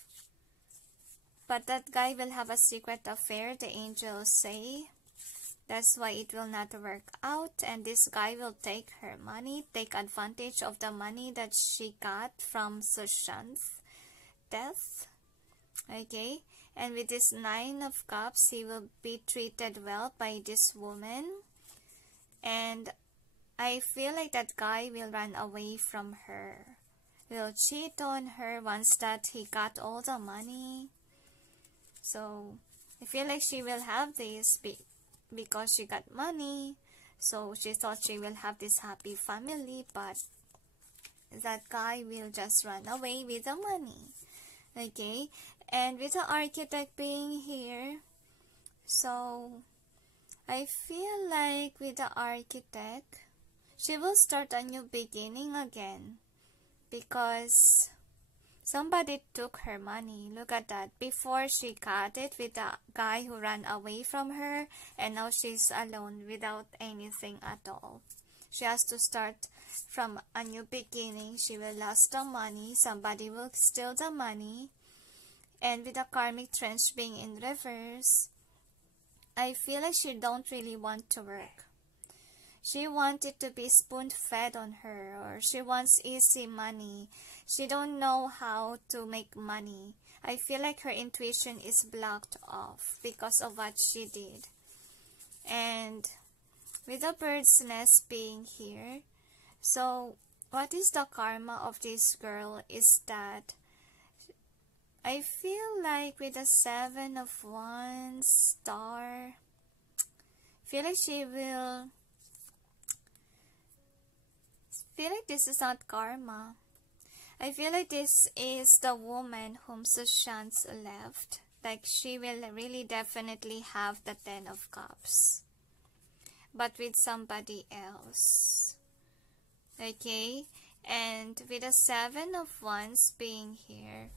but that guy will have a secret affair, the angels say. That's why it will not work out, and this guy will take her money, take advantage of the money that she got from Sushant's death. Okay, and with this 9 of Cups, he will be treated well by this woman. And I feel like that guy will run away from her, will cheat on her once that he got all the money. So I feel like she will have this because she got money. So she thought she will have this happy family, but that guy will just run away with the money. Okay, and with the Architect being here, so I feel like with the Architect, she will start a new beginning again because somebody took her money. Look at that. Before she got it with the guy who ran away from her, and now she's alone without anything at all. She has to start from a new beginning. She will lose the money. Somebody will steal the money. And with the Karmic Trench being in reverse, I feel like she don't really want to work. She wanted to be spoon-fed on her, or she wants easy money. She don't know how to make money. I feel like her intuition is blocked off because of what she did. And with the bird's nest being here, so what is the karma of this girl is that I feel like with the 7 of Wands, star, feel like she will feel like this is not karma. I feel like this is the woman whom Sushant left. Like she will really definitely have the 10 of Cups, but with somebody else. Okay, and with the 7 of Wands being here,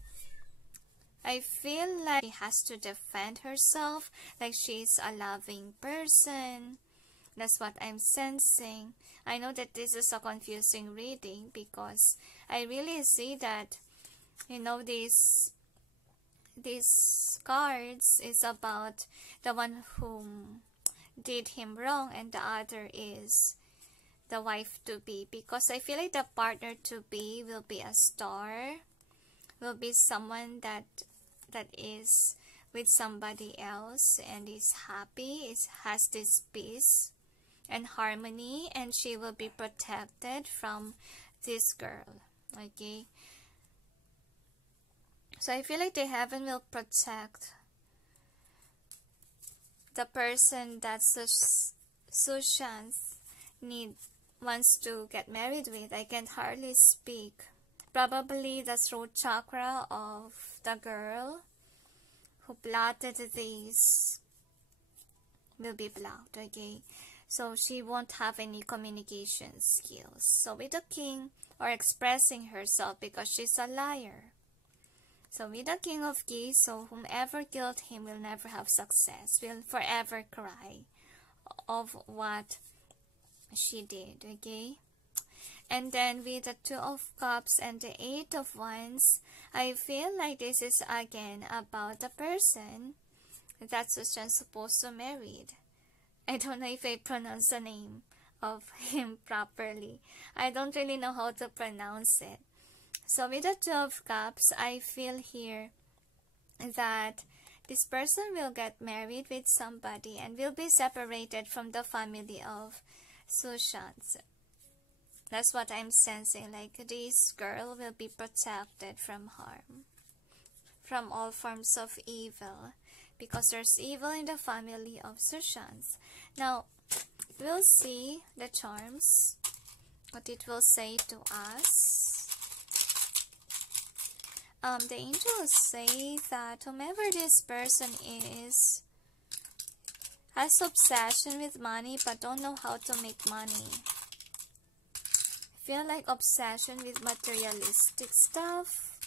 I feel like she has to defend herself, like she's a loving person. That's what I'm sensing. I know that this is a confusing reading because I really see that, you know, these cards is about the one whom did him wrong and the other is the wife to be, because I feel like the partner to be will be a star, will be someone that is with somebody else and is happy, has this peace and harmony, and she will be protected from this girl. Okay, so I feel like the heaven will protect the person that Sushant wants to get married with. I can hardly speak. Probably the throat chakra of the girl who plotted this will be blocked. Okay, so she won't have any communication skills. So with the king, or expressing herself, because she's a liar. So with the King of Keys, so whomever killed him will never have success, will forever cry of what she did. Okay, and then with the 2 of Cups and the 8 of Wands, I feel like this is again about the person that Sushant's supposed to marry. I don't know if I pronounce the name of him properly. I don't really know how to pronounce it. So with the 2 of Cups, I feel here that this person will get married with somebody and will be separated from the family of Sushant. That's what I'm sensing. Like this girl will be protected from harm, from all forms of evil, because there's evil in the family of Sushant. Now, we'll see the charms, what it will say to us. The angels say that whomever this person is has obsession with money but don't know how to make money. I feel like obsession with materialistic stuff.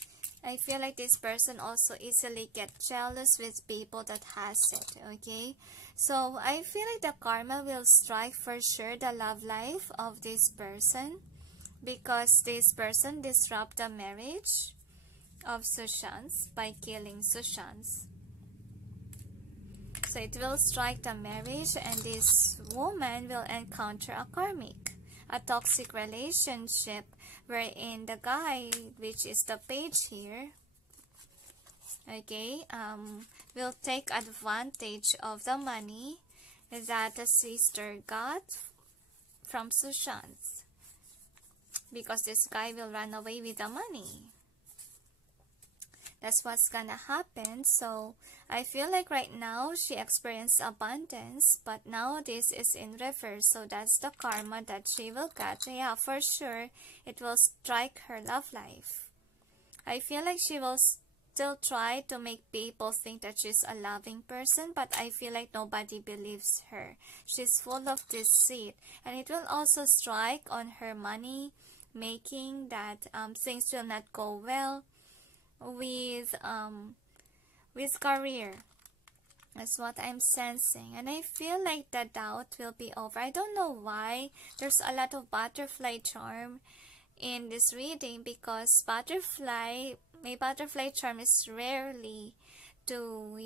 I feel like this person also easily gets jealous with people that has it. Okay, so I feel like the karma will strike for sure the love life of this person, because this person disrupt the marriage of Sushant by killing Sushant. So it will strike the marriage, and this woman will encounter a karmic, a toxic relationship, wherein the guy, which is the page here, okay, will take advantage of the money that the sister got from Sushant, because this guy will run away with the money. That's what's gonna happen. So I feel like right now she experienced abundance, but now this is in reverse. So that's the karma that she will get. Yeah, for sure it will strike her love life. I feel like she will still try to make people think that she's a loving person, but I feel like nobody believes her. She's full of deceit, and it will also strike on her money making, that things will not go well with career. That's what I'm sensing, and I feel like the doubt will be over. I don't know why there's a lot of butterfly charm in this reading, because my butterfly charm is rarely to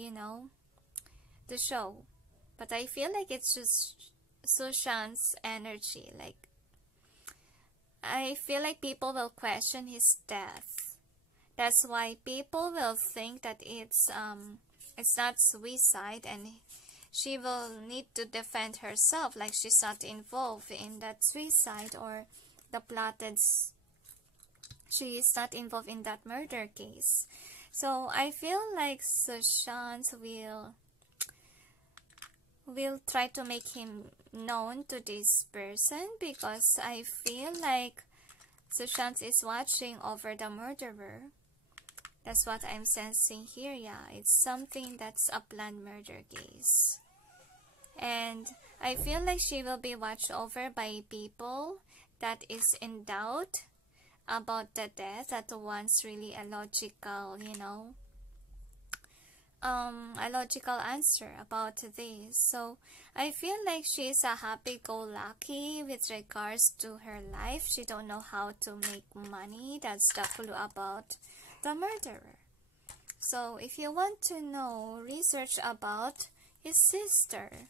show, but I feel like it's just Sushant's energy. Like I feel like people will question his death. That's why people will think that it's not suicide, and she will need to defend herself, like she's not involved in that suicide or the plotted. She is not involved in that murder case. So I feel like Sushant will try to make him known to this person, because I feel like Sushant is watching over the murderer. That's what I'm sensing here. Yeah, it's something that's a planned murder case. And I feel like she will be watched over by people that is in doubt about the death, that wants really a logical, a logical answer about this. So I feel like she's a happy-go-lucky with regards to her life. She don't know how to make money. That's the clue about the murderer. So if you want to know, research about his sister,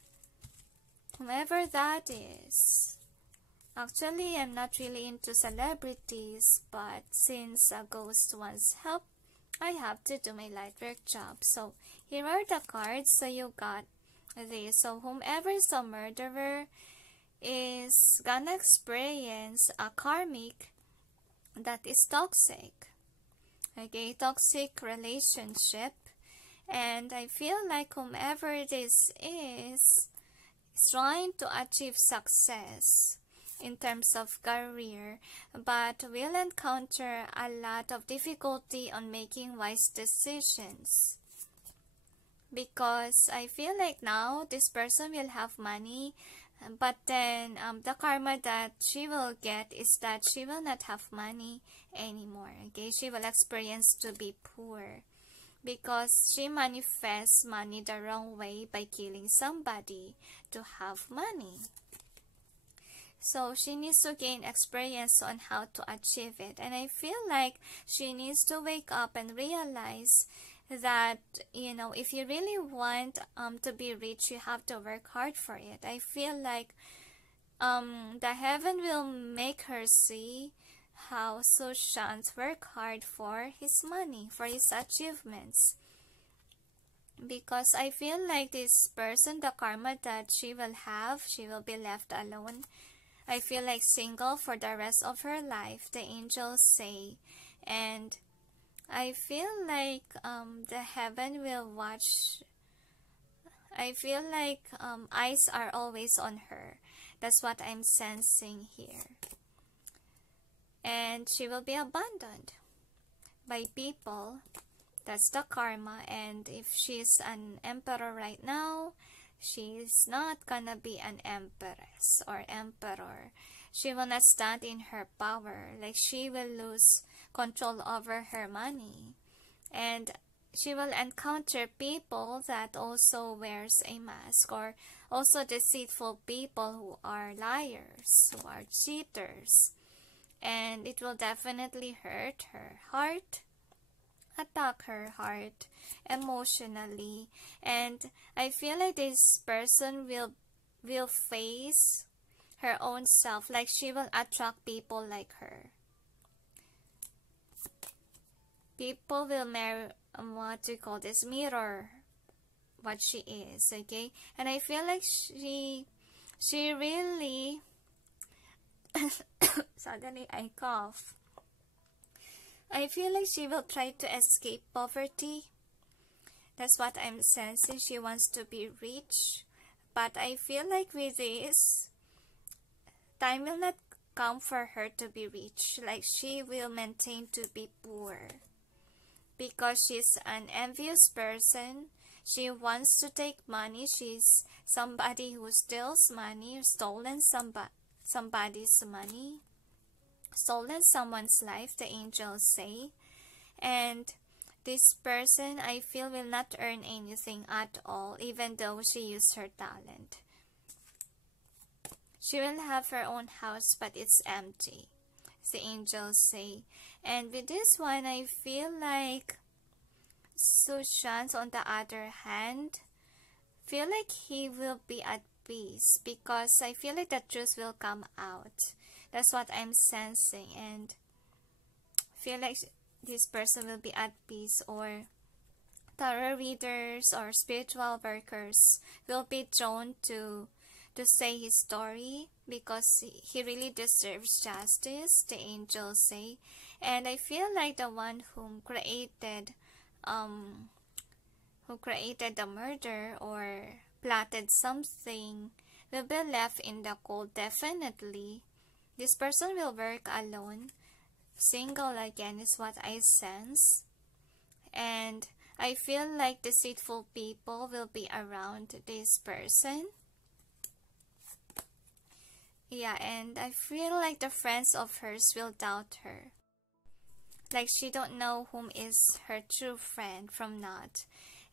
whoever that is. Actually, I'm not really into celebrities, but since a ghost wants help, I have to do my light work job. So here are the cards. So you got this. So whomever is the murderer is gonna experience a karmic that is toxic. Okay, toxic relationship. And I feel like whomever this is trying to achieve success in terms of career, but will encounter a lot of difficulty on making wise decisions. Because I feel like now this person will have money, but then the karma that she will get is that she will not have money anymore. Okay, she will experience to be poor because she manifests money the wrong way by killing somebody to have money. So she needs to gain experience on how to achieve it. And I feel like she needs to wake up and realize that, if you really want to be rich, you have to work hard for it. I feel like the heaven will make her see how Sushant work hard for his money, for his achievements. Because I feel like this person, the karma that she will have, she will be left alone. I feel like single for the rest of her life, the angels say. And I feel like the heaven will watch. I feel like eyes are always on her. That's what I'm sensing here. And she will be abandoned by people. That's the karma. And if she's an emperor right now, she's not gonna be an empress or emperor. She will not stand in her power. Like, she will lose control over her money. And she will encounter people that also wears a mask, or also deceitful people who are liars, who are cheaters. And it will definitely hurt her heart, attack her heart emotionally. And I feel like this person will face her own self, like she will attract people like her. People will mirror what she is. Okay, and I feel like she really suddenly I cough. I feel like she will try to escape poverty. That's what I'm sensing. She wants to be rich. But I feel like with this, time will not come for her to be rich. Like, she will maintain to be poor. Because she's an envious person. She wants to take money. She's somebody who steals money, stolen somebody's money, stolen someone's life, the angels say. And this person, I feel, will not earn anything at all, even though she used her talent. She will have her own house, but it's empty, the angels say. And with this one, I feel like Sushant, on the other hand, feel like he will be at peace, because I feel like the truth will come out. That's what I'm sensing. And feel like this person will be at peace, or tarot readers or spiritual workers will be drawn to say his story, because he really deserves justice, the angels say. And I feel like the one who created the murder or plotted something will be left in the cold. Definitely, this person will work alone. Single again is what I sense. And I feel like deceitful people will be around this person. Yeah, and I feel like the friends of hers will doubt her. Like she don't know whom is her true friend from not.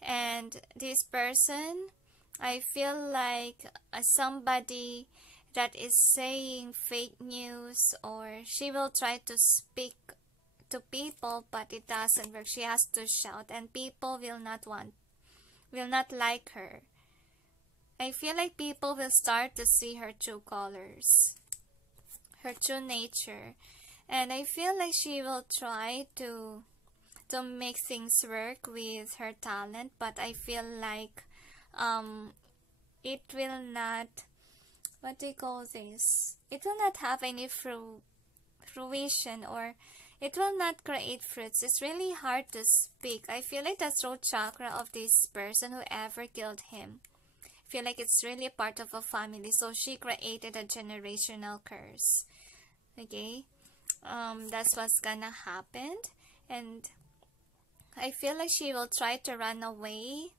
And this person, I feel like somebody that is saying fake news, or she will try to speak to people but it doesn't work. She has to shout and people will not like her. I feel like people will start to see her true colors, her true nature. And I feel like she will try to make things work with her talent, but I feel like it will not, what do you call this? It will not have any fruition, or it will not create fruits. It's really hard to speak. I feel like the throat chakra of this person, whoever killed him, I feel like it's really part of a family. So she created a generational curse. Okay? That's what's gonna happen. And I feel like she will try to run away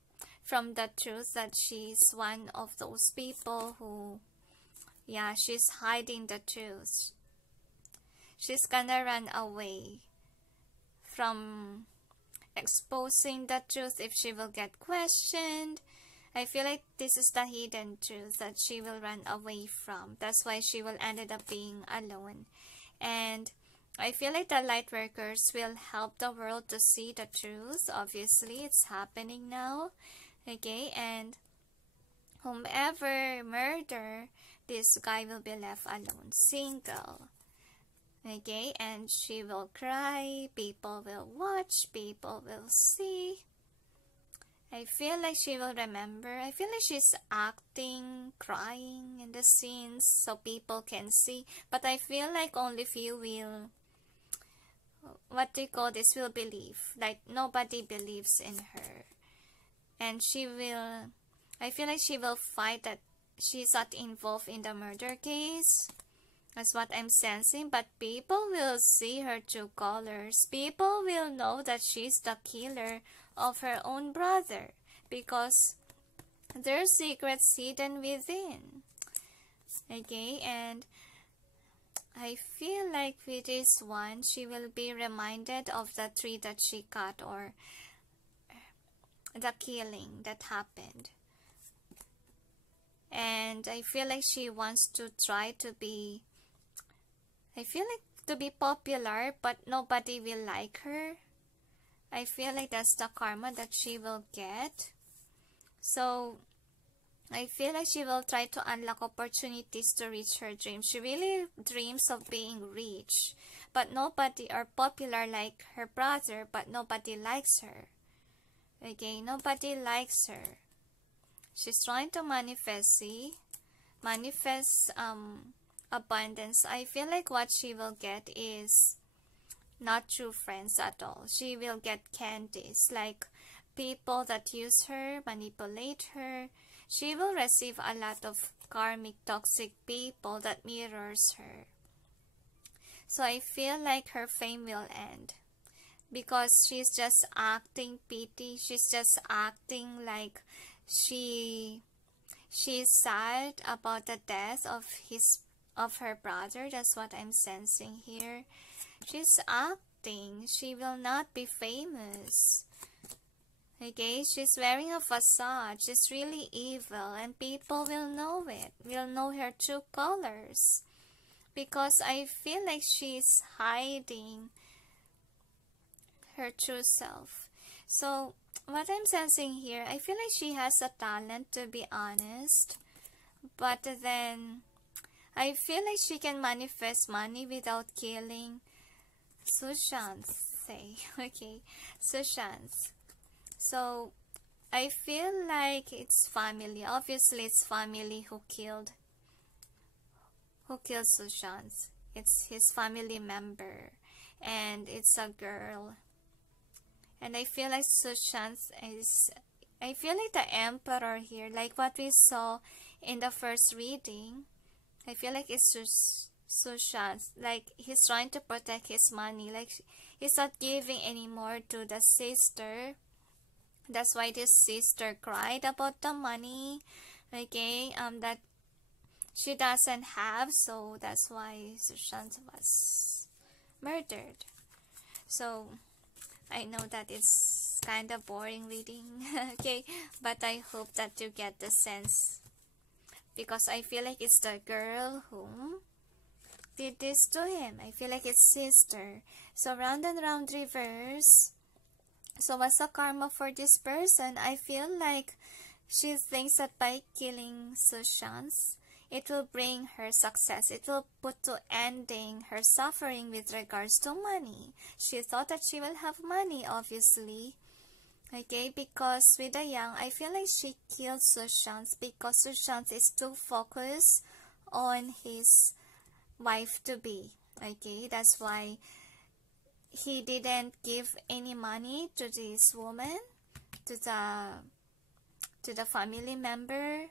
from the truth that she's one of those people who, yeah, she's hiding the truth. She's gonna run away from exposing the truth if she will get questioned. I feel like this is the hidden truth that she will run away from. That's why she will end up being alone. And I feel like the light workers will help the world to see the truth. Obviously, it's happening now. Okay, and whomever murder this guy will be left alone, single. Okay, and she will cry, people will watch, people will see. I feel like she will remember. I feel like she's acting, crying in the scenes so people can see. But I feel like only few will, what do you call this, will believe. Like nobody believes in her. And she will, I feel like she will fight that she's not involved in the murder case. That's what I'm sensing. But people will see her true colors. People will know that she's the killer of her own brother, because there's secrets hidden within. Okay, and I feel like with this one, she will be reminded of the tree that she cut, or the killing that happened. And I feel like she wants to try to be, I feel like to be popular, but nobody will like her. I feel like that's the karma that she will get. So I feel like she will try to unlock opportunities to reach her dreams. She really dreams of being rich, but nobody, or popular like her brother, but nobody likes her. Okay, nobody likes her. She's trying to manifest abundance. I feel like what she will get is not true friends at all. She will get candies, like people that use her, manipulate her. She will receive a lot of karmic toxic people that mirrors her. So I feel like her fame will end, because she's just acting pity. She's just acting like she's sad about the death of her brother. That's what I'm sensing here. She's acting. She will not be famous. Okay, she's wearing a facade. She's really evil, and people will know it. Will know her true colors, because I feel like she's hiding her true self. So what I'm sensing here, I feel like she has a talent, to be honest, but then I feel like she can manifest money without killing. Sushant, okay, Sushant. So I feel like it's family. Obviously, it's family who killed Sushant. It's his family member, and it's a girl. And I feel like Sushant is I feel like the Emperor here, like what we saw in the first reading. I feel like it's Sushant, like he's trying to protect his money, like he's not giving anymore to the sister. That's why this sister cried about the money, okay, that she doesn't have, so that's why Sushant was murdered. So I know that it's kind of boring reading, okay, but I hope that you get the sense, because I feel like it's the girl whom did this to him. I feel like it's sister. So round and round reverse. So what's the karma for this person? I feel like she thinks that by killing Sushant, it will bring her success. It will put to ending her suffering with regards to money. She thought that she will have money, obviously. Okay, because with the young, I feel like she killed Sushant because Sushant is too focused on his wife-to-be. Okay, that's why he didn't give any money to this woman, to the family member.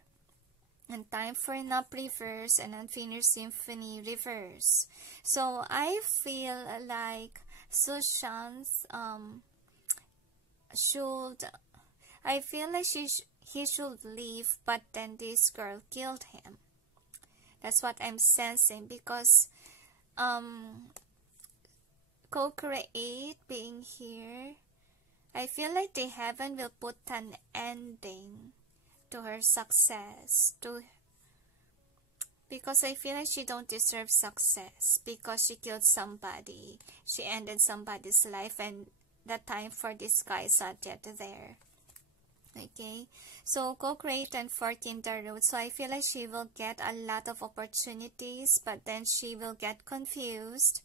And time for Nap reverse and Unfinished Symphony reverse. So I feel like Sushant should, I feel like he should leave, but then this girl killed him. That's what I'm sensing, because co-create being here, I feel like the heaven will put an ending to her success, because I feel like she don't deserve success because she killed somebody. She ended somebody's life, and the time for this guy is not yet there. Okay, so co-create and fork in the road. So I feel like she will get a lot of opportunities, but then she will get confused.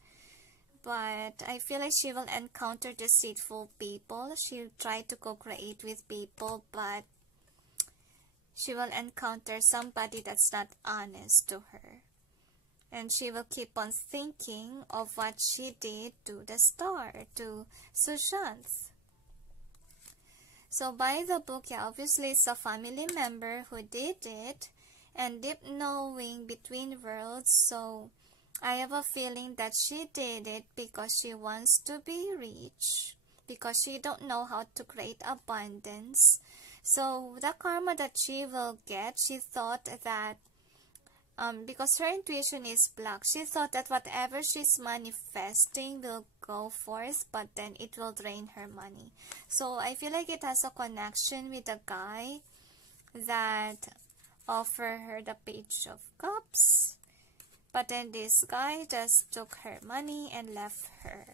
But I feel like she will encounter deceitful people. She'll try to co-create with people, but she will encounter somebody that's not honest to her. And she will keep on thinking of what she did to the star, to Sushant. So by the book, yeah, obviously it's a family member who did it, and deep knowing between worlds. So I have a feeling that she did it because she wants to be rich, because she don't know how to create abundance. So the karma that she will get, she thought that because her intuition is black, she thought that whatever she's manifesting will go forth, but then it will drain her money. So I feel like it has a connection with the guy that offered her the Page of Cups, but then this guy just took her money and left her.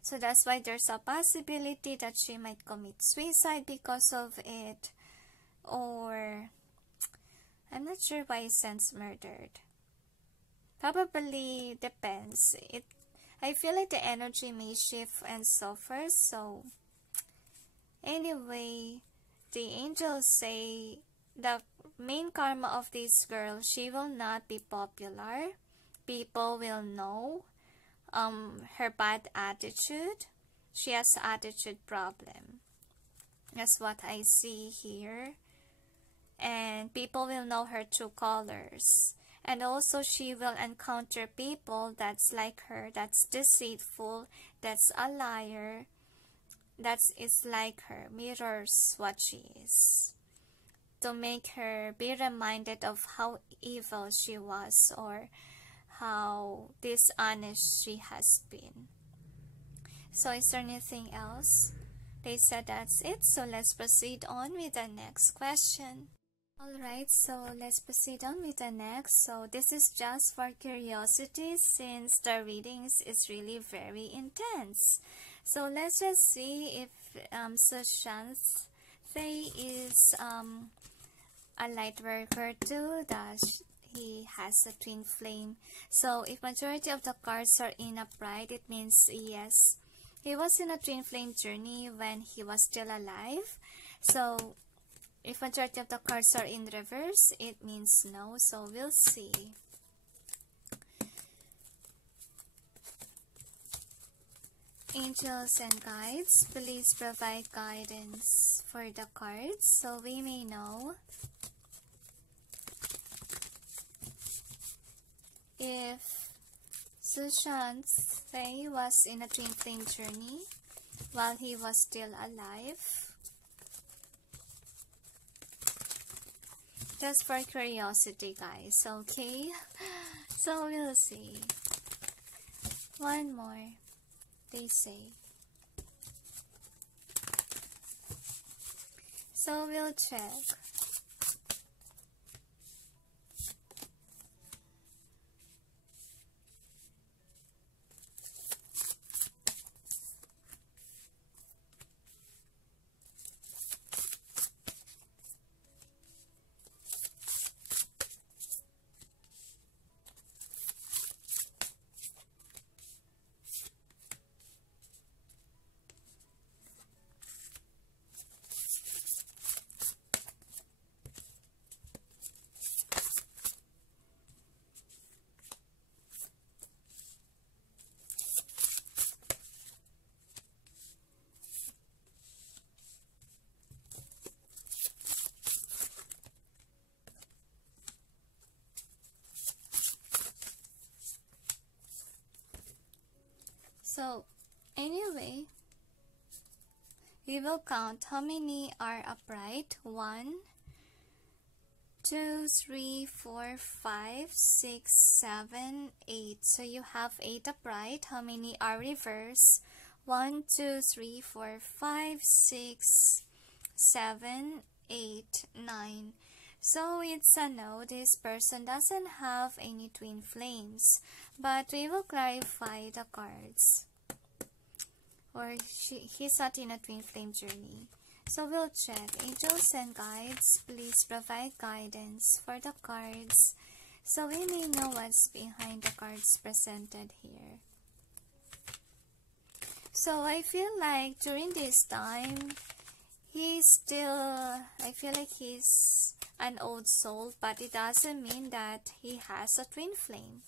So that's why there's a possibility that she might commit suicide because of it, or I'm not sure why Sense murdered. Probably depends. I feel like the energy may shift and suffer. So anyway, the angels say the main karma of this girl, she will not be popular. People will know her bad attitude. She has attitude problem. That's what I see here. And people will know her true colors. And also she will encounter people that's like her, that's deceitful, that's a liar, that is like her, mirrors what she is, to make her be reminded of how evil she was, or how dishonest she has been. So is there anything else? They said that's it, so let's proceed on with the next question. Alright, so let's proceed on with the next. So this is just for curiosity, since the readings is really very intense. So let's just see if Sushant is a light worker too, that he has a twin flame. So if majority of the cards are in upright, it means yes, he was in a twin flame journey when he was still alive. So if majority of the cards are in reverse, it means no. So we'll see. Angels and guides, please provide guidance for the cards so we may know if Sushant Singh was in a twin flame journey while he was still alive. Just for curiosity, guys, okay? So we'll see. One more, they say. So we'll check. So, anyway, we will count how many are upright. 1, 2, 3, 4, 5, 6, 7, 8. So you have 8 upright. How many are reverse? 1, 2, 3, 4, 5, 6, 7, 8, 9. So it's a no, this person doesn't have any twin flames. But we will clarify the cards. Or he's not in a twin flame journey. So we'll check. Angels and guides, please provide guidance for the cards so we may know what's behind the cards presented here. So I feel like during this time, I feel like he's an old soul, but it doesn't mean that he has a twin flame.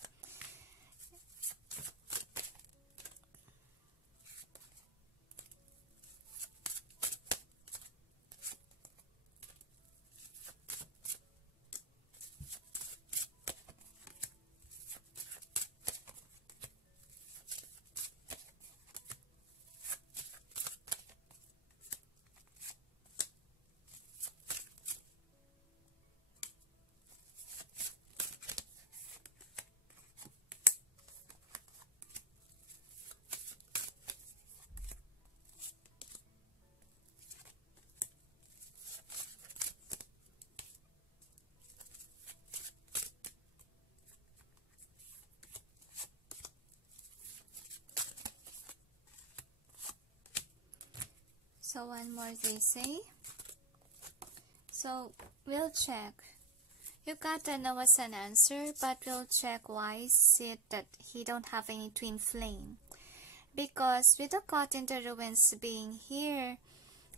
So one more they say. So we'll check. You gotta know what's an answer, but we'll check why is it that he don't have any twin flame. Because with the caught in the ruins being here,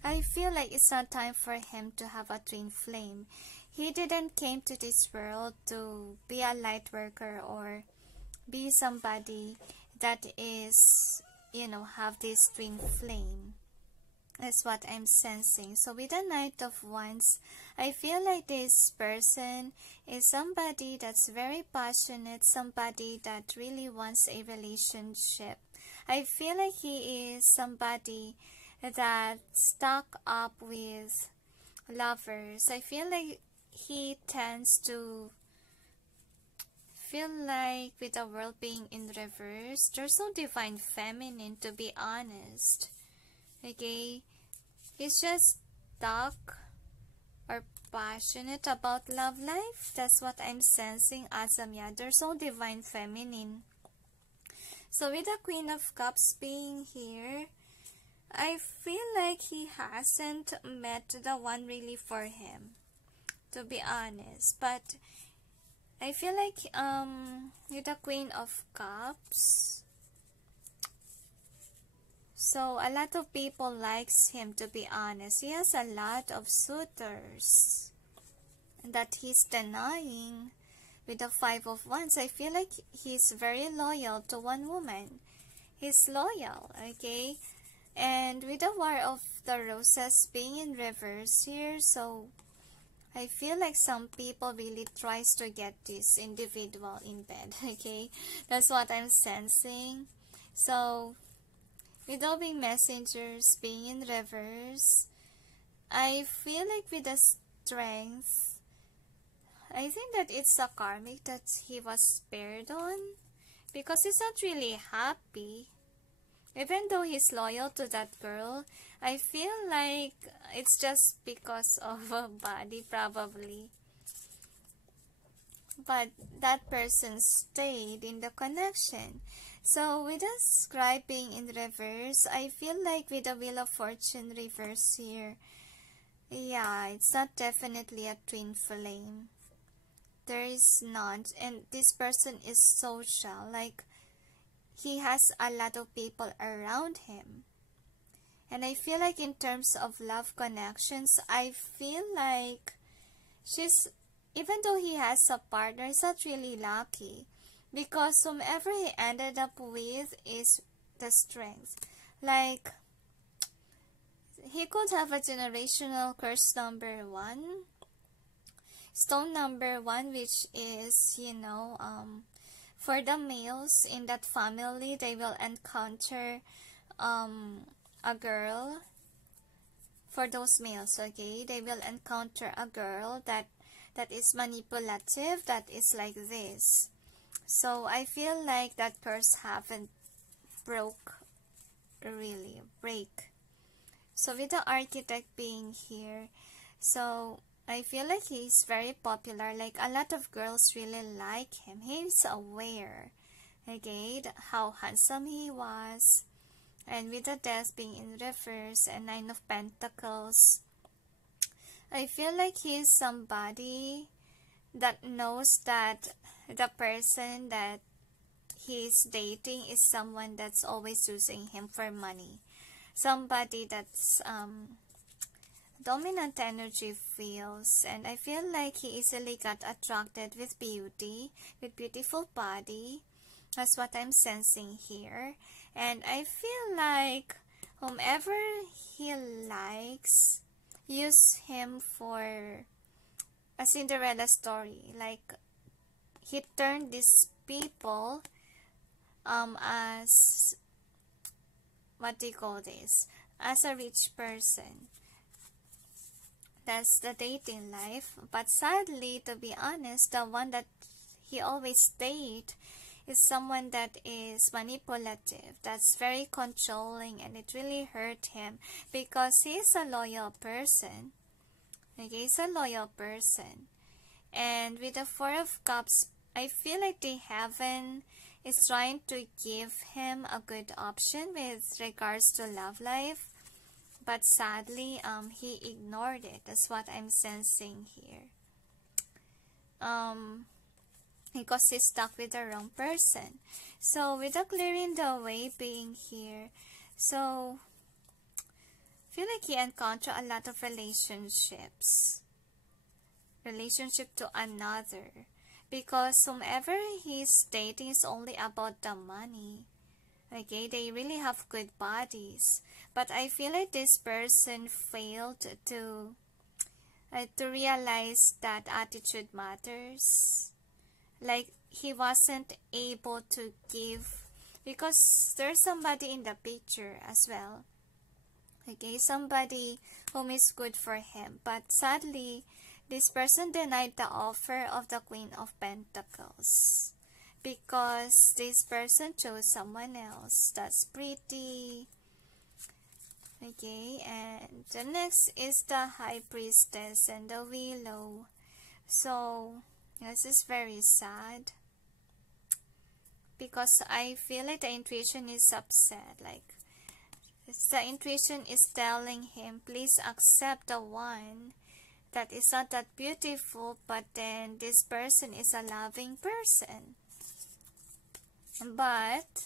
I feel like it's not time for him to have a twin flame. He didn't came to this world to be a light worker or be somebody that is, have this twin flame. That's what I'm sensing. So with the Knight of Wands, I feel like this person is somebody that's very passionate, somebody that really wants a relationship. I feel like he is somebody that stuck up with lovers. I feel like he tends to feel like with the world being in reverse, there's no divine feminine, to be honest. Okay, he's just stuck or passionate about love life. That's what I'm sensing, Azamya. There's no divine feminine. So with the Queen of Cups being here, I feel like he hasn't met the one really for him, to be honest. But I feel like with the Queen of Cups, so a lot of people likes him, to be honest. He has a lot of suitors that he's denying. With the Five of Wands, I feel like he's very loyal to one woman. he's loyal, okay? And with the War of the Roses being in reverse here, so I feel like some people really tries to get this individual in bed, okay? That's what I'm sensing. So, with loving messengers being in reverse, I feel like with the strength, I think that it's a karmic that he was spared on, because he's not really happy. Even though he's loyal to that girl, I feel like it's just because of a body probably. But that person stayed in the connection. So with the scribe being in reverse, I feel like with the Wheel of Fortune reverse here, yeah, it's not definitely a twin flame. There is not. And this person is social, like he has a lot of people around him. And I feel like in terms of love connections, I feel like she's, even though he has a partner, he's not really lucky. Because whomever he ended up with is the strength. Like, he could have a generational curse number 1. Stone number 1, which is, for the males in that family, they will encounter a girl. For those males, okay, they will encounter a girl that is manipulative, that is like this. So I feel like that curse haven't break. So with the architect being here, so I feel like he's very popular. Like a lot of girls really like him. He's aware, okay, how handsome he was. And with the Death being in reverse and 9 of Pentacles, I feel like he's somebody that knows that the person that he's dating is someone that's always using him for money. Somebody that's dominant energy feels, and I feel like he easily got attracted with beauty, with beautiful body. That's what I'm sensing here. And I feel like whomever he likes, use him for a Cinderella story. Like, he turned these people as, what do you call this, as a rich person. That's the dating life. But sadly, to be honest, the one that he always dated is someone that is manipulative, that's very controlling, and it really hurt him because he's a loyal person. Okay, he's a loyal person. And with the Four of Cups, I feel like the heaven is trying to give him a good option with regards to love life. But sadly, he ignored it. That's what I'm sensing here. Because he's stuck with the wrong person. So, with the clearing the way being here, so, I feel like he encountered a lot of relationships. Relationship to another. Because whomever he's dating is only about the money. Okay, they really have good bodies. But I feel like this person failed to realize that attitude matters. Like, he wasn't able to give, because there's somebody in the picture as well. Okay, somebody whom is good for him. But sadly, this person denied the offer of the Queen of Pentacles. Because this person chose someone else that's pretty. Okay, and the next is the High Priestess and the Willow. So, this is very sad. Because I feel like the intuition is upset. Like, the intuition is telling him, please accept the one that is not that beautiful, but then this person is a loving person. But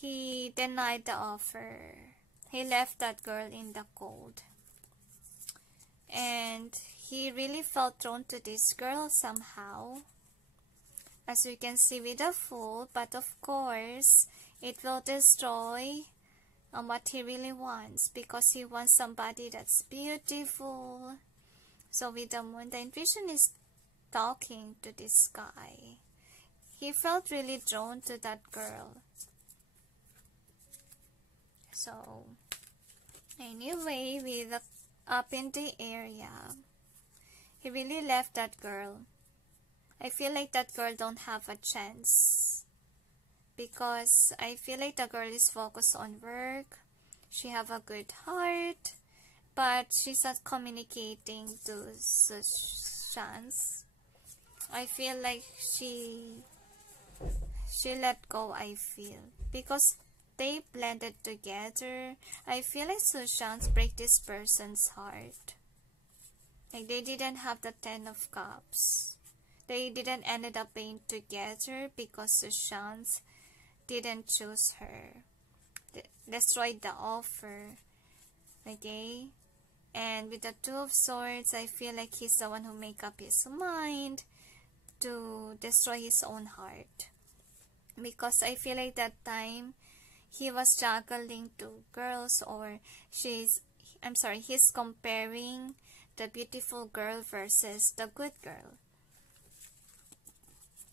he denied the offer. He left that girl in the cold. And he really felt drawn to this girl somehow. As you can see with the Fool, but of course, it will destroy what he really wants, because he wants somebody that's beautiful. So with the moon, the intuition is talking to this guy. He felt really drawn to that girl. So anyway, with the up in the area, he really left that girl. I feel like that girl don't have a chance, because I feel like the girl is focused on work. She have a good heart, but she's not communicating to Sushant. I feel like she let go, I feel, because they blended together. I feel like Sushant break this person's heart. Like they didn't have the 10 of Cups. They didn't ended up being together because Sushant didn't choose her. Destroyed the offer. Okay? And with the 2 of Swords, I feel like he's the one who make up his mind to destroy his own heart. Because I feel like that time he was juggling 2 girls, or he's comparing the beautiful girl versus the good girl.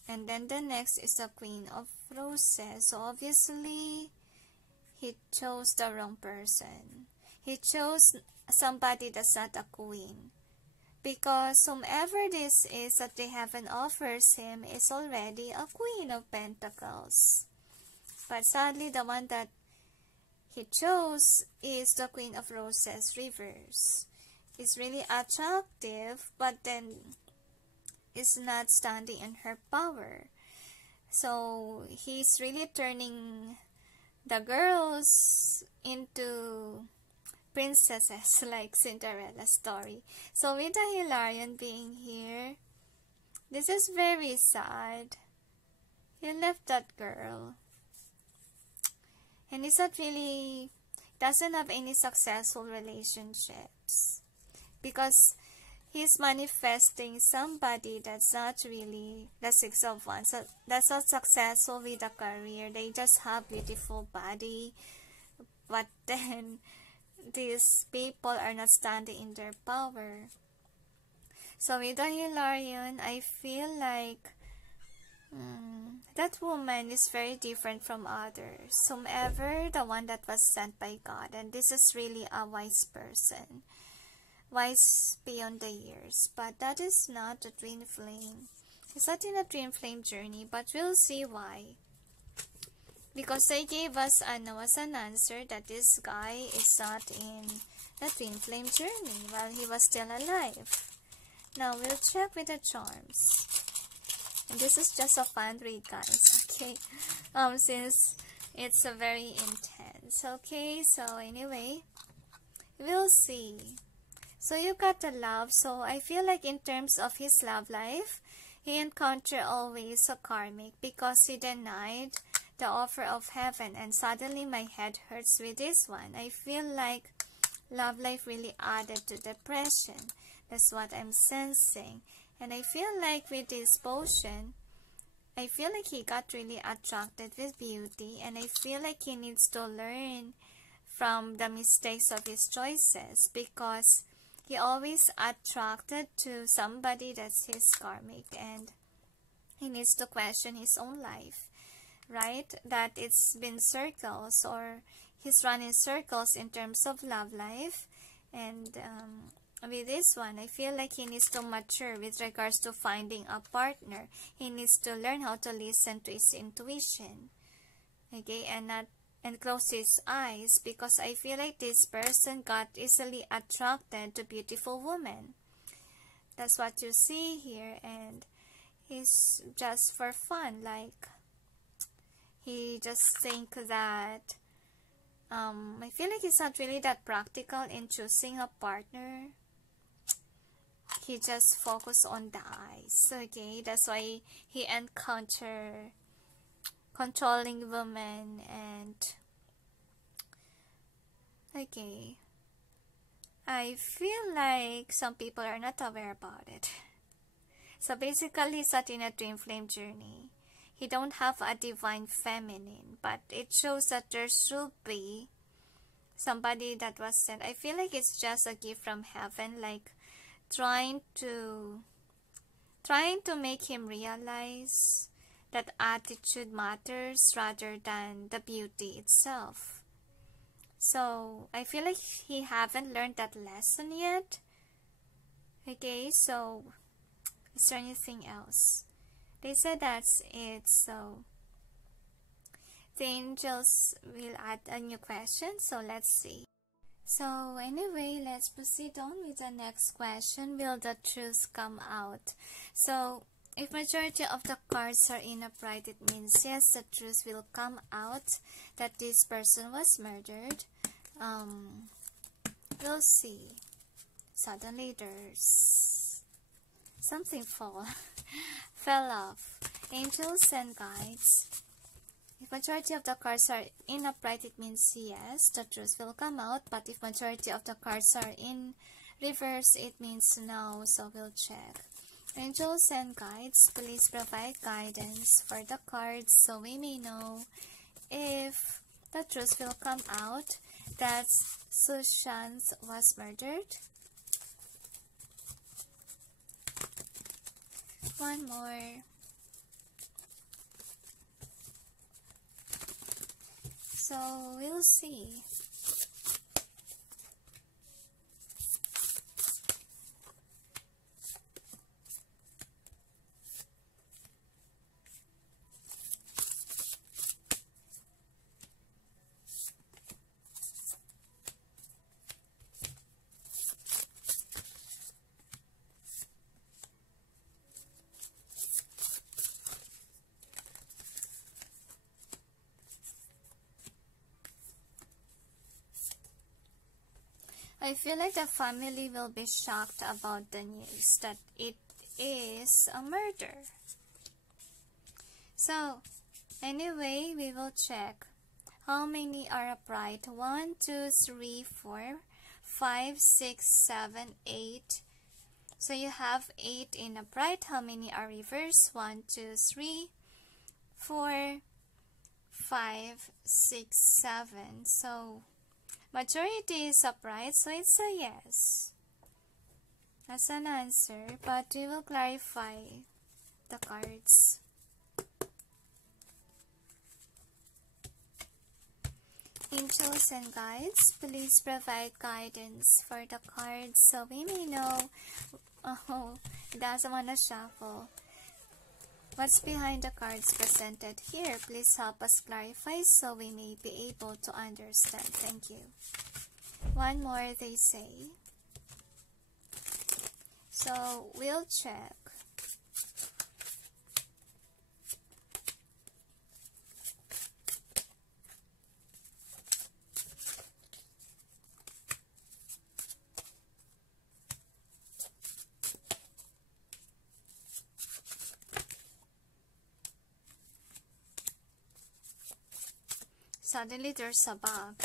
And then the next is the Queen of Roses. So obviously, he chose the wrong person. He chose somebody that's not a queen. Because whomever this is that they haven't offers him is already a Queen of Pentacles. But sadly, the one that he chose is the Queen of Roses reverse. It's really attractive, but then is not standing in her power. So he's really turning the girls into princesses, like Cinderella's story. So with the Hilarion being here, this is very sad. He left that girl, and he's not really, doesn't have any successful relationships, because he's manifesting somebody that's not really the 6 of Wands. So that's not successful with a career. They just have beautiful body, but then these people are not standing in their power. So with the Hilarion, I feel like that woman is very different from others. Whomever, the one that was sent by God, and this is really a wise person. Wise beyond the years, but that is not a twin flame. It's not in a twin flame journey, but we'll see why. Because they gave us as an answer that this guy is not in the twin flame journey while he was still alive. Now we'll check with the charms. And this is just a fun read, guys. Okay, since it's a very intense. Okay, so anyway, we'll see. So you got the love. So I feel like in terms of his love life, he encountered always a karmic, because he denied the offer of heaven, and suddenly my head hurts with this one. I feel like love life really added to depression. That's what I'm sensing. And I feel like with this potion, I feel like he got really attracted with beauty, and I feel like he needs to learn from the mistakes of his choices, because he always attracted to somebody that's his karmic, and he needs to question his own life, right? That it's been circles, or he's run in circles in terms of love life. And with this one, I feel like he needs to mature with regards to finding a partner. He needs to learn how to listen to his intuition, okay, and close his eyes, because I feel like this person got easily attracted to beautiful women. That's what you see here, and he's just for fun, like he just think that I feel like he's not really that practical in choosing a partner. He just focused on the eyes, okay? That's why he encountered controlling women, and okay, I feel like some people are not aware about it. So basically, he's not in a twin flame journey. he don't have a divine feminine, but it shows that there should be somebody that was sent. I feel like it's just a gift from heaven, like trying to make him realize that attitude matters rather than the beauty itself. So I feel like he haven't learned that lesson yet. Okay, so is there anything else? They said that's it, so the angels will add a new question, so let's see. So anyway, let's proceed on with the next question. Will the truth come out? So if majority of the cards are in upright, it means yes, the truth will come out that this person was murdered. We'll see. Suddenly there's something fell off. Angels and guides. If majority of the cards are in upright, it means yes, the truth will come out. But if majority of the cards are in reverse, it means no. So we'll check. Angels and guides, please provide guidance for the cards so we may know if the truth will come out that Sushant was murdered. One more. So we'll see. I feel like the family will be shocked about the news that it is a murder. So, anyway, we will check. How many are upright? 1, 2, 3, 4, 5, 6, 7, 8. So you have 8 in upright. How many are reversed? 1, 2, 3, 4, 5, 6, 7. So majority is upright, so it's a yes. That's an answer, but we will clarify the cards. Angels and guides, please provide guidance for the cards so we may know. Oh, it doesn't want to shuffle. What's behind the cards presented here? Please help us clarify so we may be able to understand. Thank you. One more, they say. So, we'll check. Suddenly there's a bug.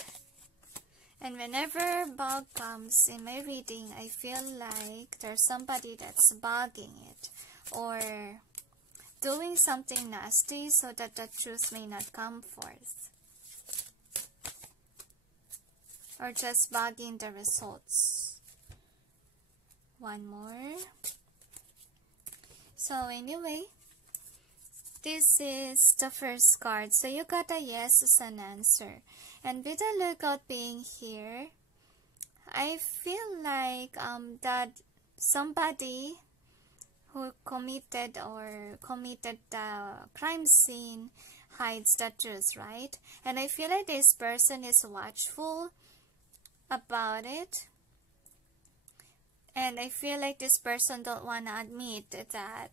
And whenever bug comes in my reading, I feel like there's somebody that's bugging it or doing something nasty so that the truth may not come forth. Or just bugging the results. One more. So anyway, this is the first card. So you got a yes as an answer. And with the lookout being here, I feel like that somebody who committed the crime scene hides the truth, right? And I feel like this person is watchful about it. And I feel like this person don't want to admit that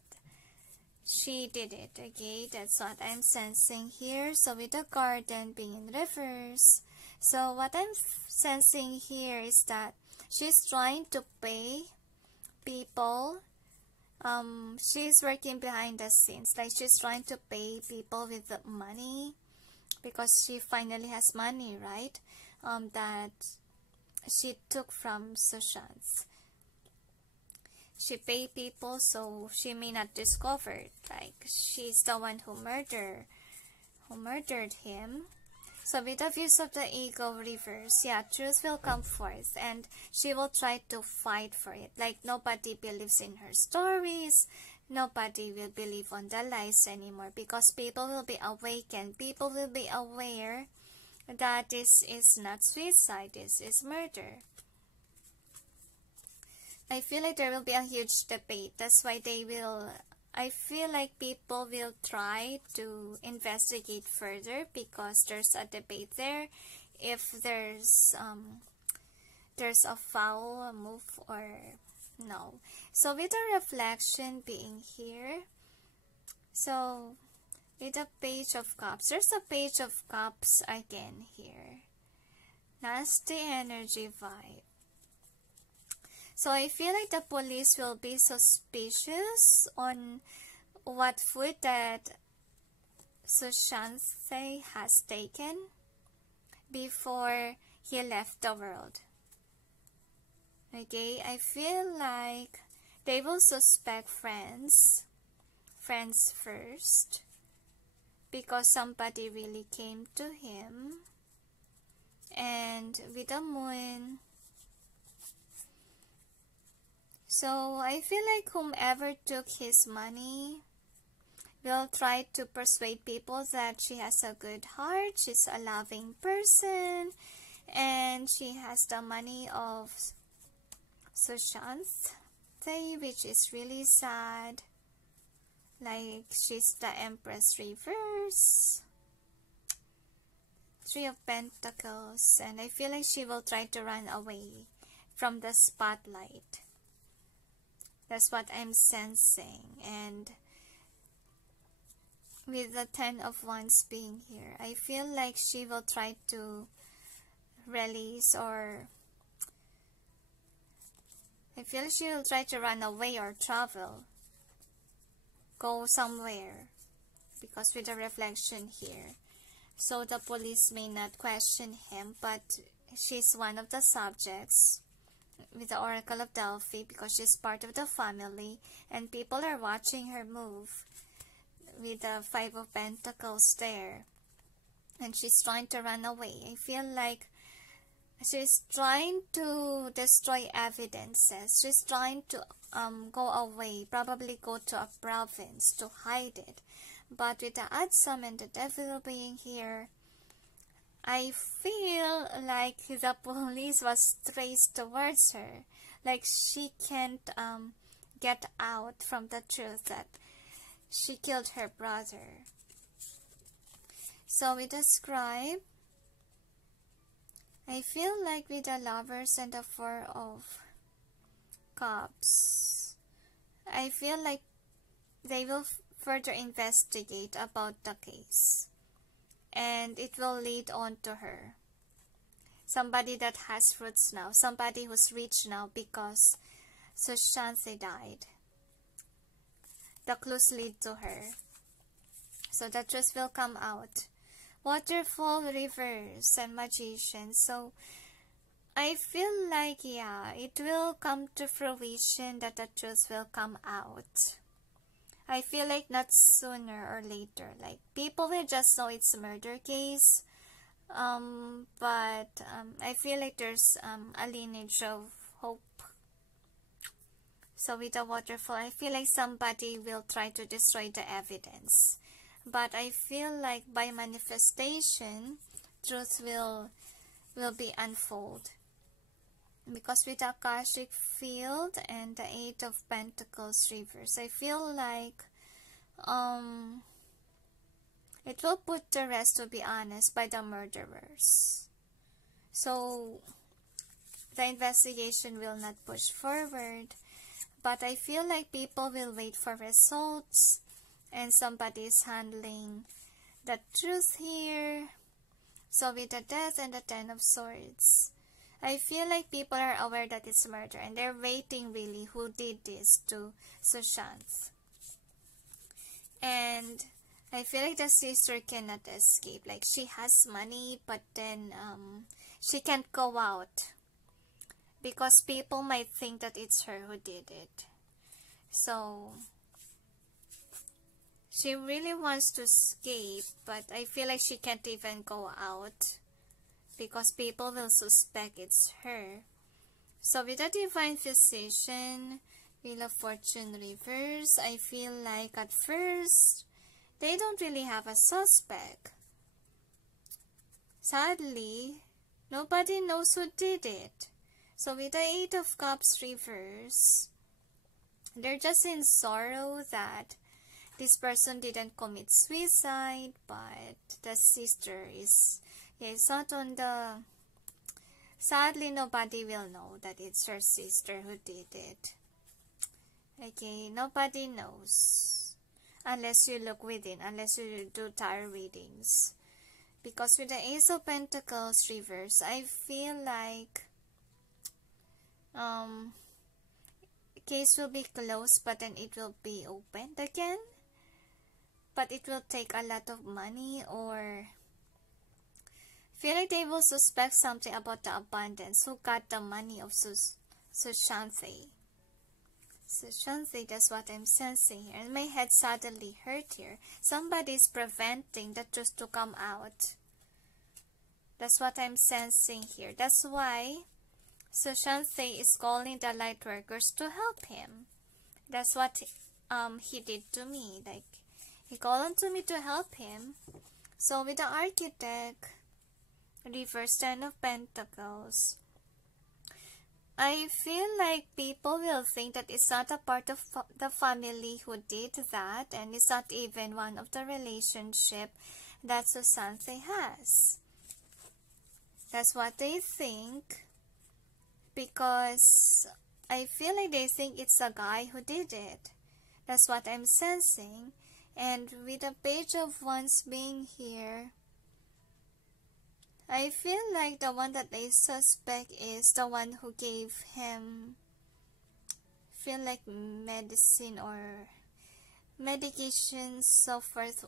she did it, okay? That's what I'm sensing here. So with the garden being in reverse, so what I'm sensing here is that she's trying to pay people. She's working behind the scenes, like she's trying to pay people with the money because she finally has money, right? That she took from Sushant. she pay people so she may not discover it. Like she's the one who murdered him. So with the views of the ego reverse, yeah, truth will come forth and she will try to fight for it. Like nobody believes in her stories, nobody will believe on the lies anymore because people will be awakened, people will be aware that this is not suicide, this is murder. I feel like there will be a huge debate. That's why I feel like people will try to investigate further because there's a debate there. If there's a foul move or no. So with the reflection being here, so with a page of cups, there's a page of cups again here. Nasty energy vibe. So I feel like the police will be suspicious on what food that Sushant Singh has taken before he left the world. Okay, I feel like they will suspect friends first, because somebody really came to him, and with the moon. So I feel like whomever took his money will try to persuade people that she has a good heart, she's a loving person, and she has the money of Sushant Singh, which is really sad. Like she's the Empress reverse, Three of Pentacles, and I feel like she will try to run away from the spotlight. That's what I'm sensing. And with the Ten of Wands being here, I feel like she will try to release, or I feel she will try to run away or travel, go somewhere, because with the reflection here. So the police may not question him, but she's one of the subjects with the Oracle of Delphi because she's part of the family and people are watching her move with the Five of Pentacles there, and she's trying to run away. I feel like she's trying to destroy evidences. She's trying to go away, probably go to a province to hide it. But with the Adsum and the Devil being here, I feel like the police was traced towards her. Like she can't get out from the truth that she killed her brother. So with the Scribe, I feel like with the Lovers and the Four of Cups, I feel like they will further investigate about the case. And it will lead on to her. Somebody that has fruits now. Somebody who's rich now because Sushant Singh died. The clues lead to her. So the truth will come out. Waterfall, Reverse, and Magician. So I feel like, yeah, it will come to fruition that the truth will come out. I feel like not sooner or later. Like people will just know it's a murder case. But I feel like there's a lineage of hope. So with the Waterfall, I feel like somebody will try to destroy the evidence. But I feel like by manifestation, truth will be unfold. Because with the Akashic field and the Eight of Pentacles reverse, I feel like it will put to rest, to be honest, by the murderers. So the investigation will not push forward, but I feel like people will wait for results and somebody is handling the truth here. So with the Death and the Ten of Swords, I feel like people are aware that it's murder and they're waiting really who did this to Sushant. And I feel like the sister cannot escape. Like she has money, but then she can't go out because people might think that it's her who did it. So she really wants to escape, but I feel like she can't even go out because people will suspect it's her. So with the Divine Physician, Wheel of Fortune reverse, I feel like at first they don't really have a suspect. Sadly, nobody knows who did it. So with the Eight of Cups reverse, they're just in sorrow that this person didn't commit suicide, but the sister is not on the... Sadly, nobody will know that it's her sister who did it. Okay, nobody knows. Unless you look within, unless you do tarot readings. Because with the Ace of Pentacles reverse, I feel like case will be closed, but then it will be opened again. But it will take a lot of money, or feel like they will suspect something about the abundance. Who got the money of Sushant Singh? Sushant Singh, that's what I'm sensing here. And my head suddenly hurt here. Somebody's preventing the truth to come out. That's what I'm sensing here. That's why Sushant Singh is calling the light workers to help him. That's what he did to me. Like, he called on to me to help him. So with the Architect, reverse 10 of Pentacles, I feel like people will think that it's not a part of the family who did that, and it's not even one of the relationship that Sushant Singh has. That's what they think, because I feel like they think it's a guy who did it. That's what I'm sensing. And with the Page of Wands being here, I feel like the one that they suspect is the one who gave him, feel like medicine or medication, so forth.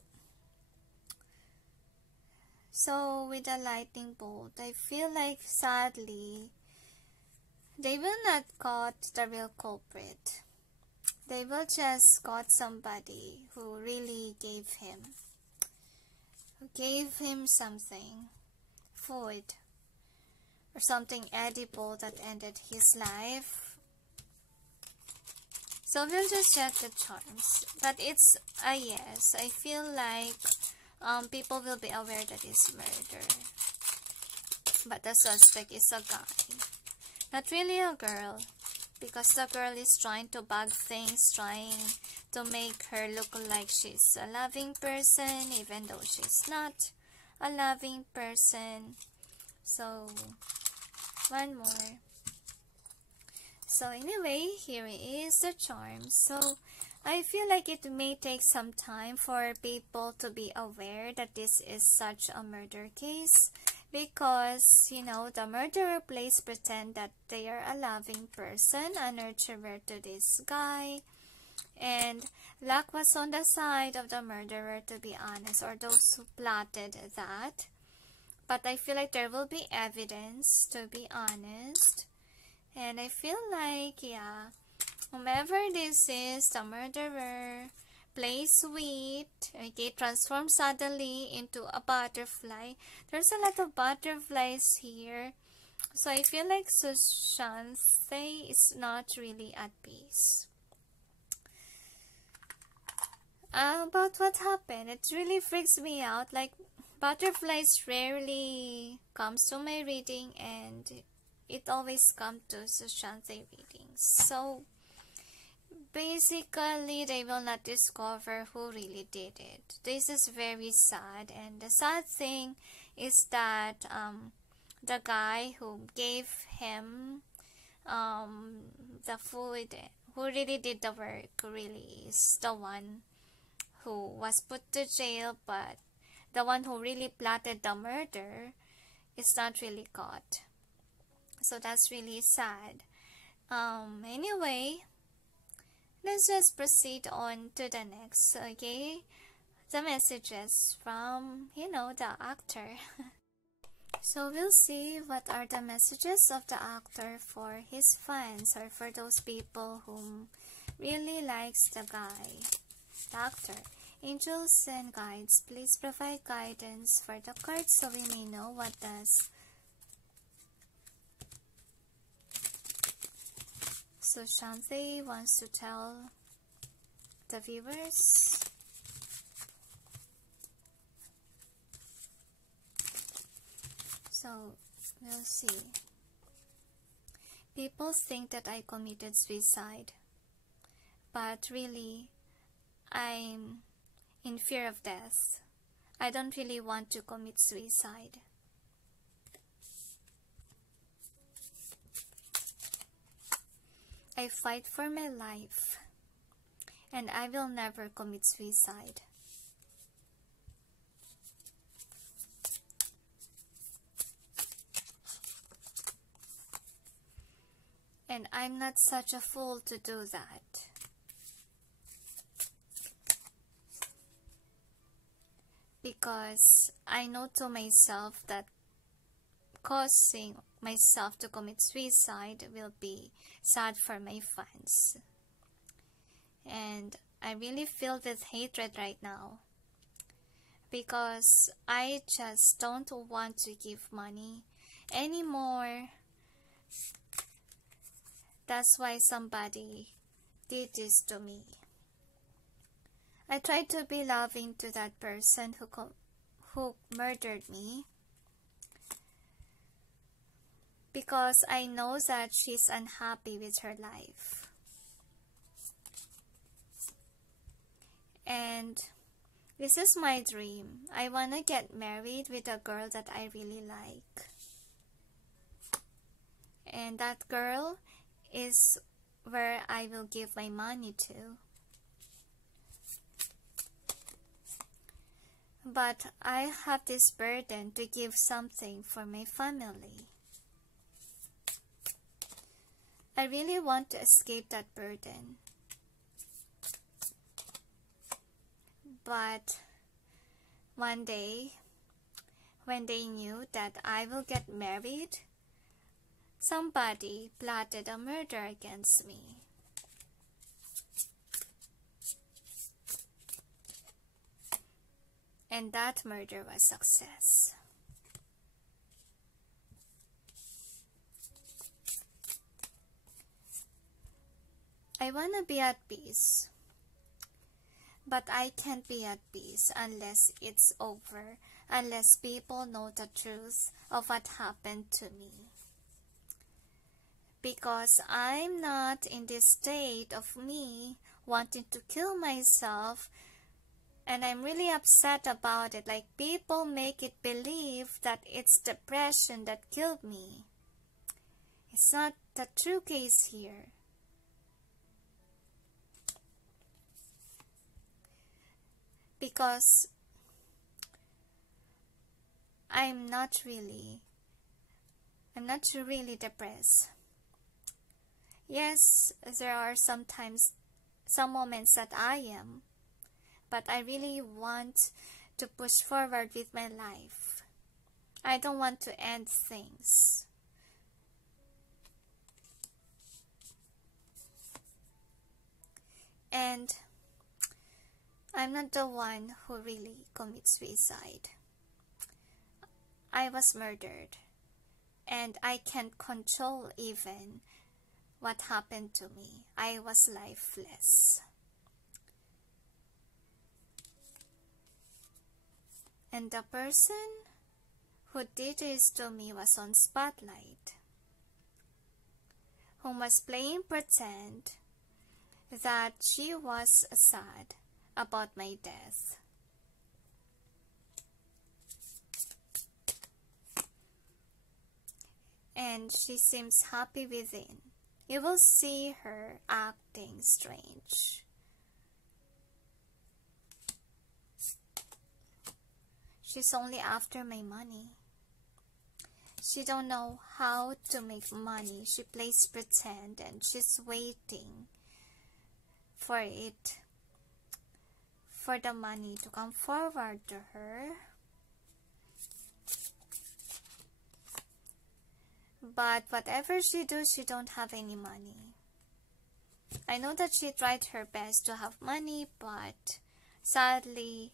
So with the Lightning Bolt, I feel like sadly they will not caught the real culprit. They will just caught somebody who really gave him something, food, or something edible that ended his life. So we'll just check the charms. But it's a yes. I feel like people will be aware that it's murder. But the suspect is a guy. Not really a girl. Because the girl is trying to bag things, trying to make her look like she's a loving person, even though she's not a loving person. So, one more. So anyway, here is the charm. So, I feel like it may take some time for people to be aware that this is such a murder case. Because, you know, the murderer plays pretend that they are a loving person, a nurturer to this guy. And luck was on the side of the murderer, to be honest, or those who plotted that. But I feel like there will be evidence, to be honest. And I feel like, yeah, whomever this is, the murderer, plays sweet, okay, transforms suddenly into a butterfly. There's a lot of butterflies here. So I feel like Sushant Singh is not really at peace. About what happened, it really freaks me out. Like, butterflies rarely comes to my reading, and it always comes to Sushant Singh readings. So basically, they will not discover who really did it. This is very sad, and the sad thing is that the guy who gave him the food, who really did the work, really is the one who was put to jail, but the one who really plotted the murder is not really caught. So that's really sad. Anyway, let's just proceed on to the next, okay? The messages from, you know, the actor. So we'll see what are the messages of the actor for his fans, or for those people whom really likes the guy. Doctor, angels and guides, please provide guidance for the cards so we may know what does Sushant wants to tell the viewers. So, we'll see. People think that I committed suicide, but really, I'm in fear of death. I don't really want to commit suicide. I fight for my life, and I will never commit suicide. And I'm not such a fool to do that. Because I know to myself that causing myself to commit suicide will be sad for my fans. And I really feel with hatred right now. Because I just don't want to give money anymore. That's why somebody did this to me. I tried to be loving to that person who murdered me, because I know that she's unhappy with her life. And this is my dream. I want to get married with a girl that I really like. And that girl is where I will give my money to. But I have this burden to give something for my family. I really want to escape that burden. But one day, when they knew that I will get married, somebody plotted a murder against me. And that murder was a success. I want to be at peace. But I can't be at peace unless it's over, unless people know the truth of what happened to me. Because I'm not in this state of me wanting to kill myself, and I'm really upset about it. Like, people make it believe that it's depression that killed me. It's not the true case here. Because I'm not really depressed. Yes, there are some moments that I am, but I really want to push forward with my life. I don't want to end things. And I'm not the one who really commits suicide. I was murdered, and I can't control even what happened to me. I was lifeless. And the person who did this to me was on spotlight, who was playing pretend that she was sad about my death. And she seems happy within. You will see her acting strange. She's only after my money. She don't know how to make money. She plays pretend and she's waiting for the money to come forward to her. But whatever she does, she don't have any money. I know that she tried her best to have money, but sadly,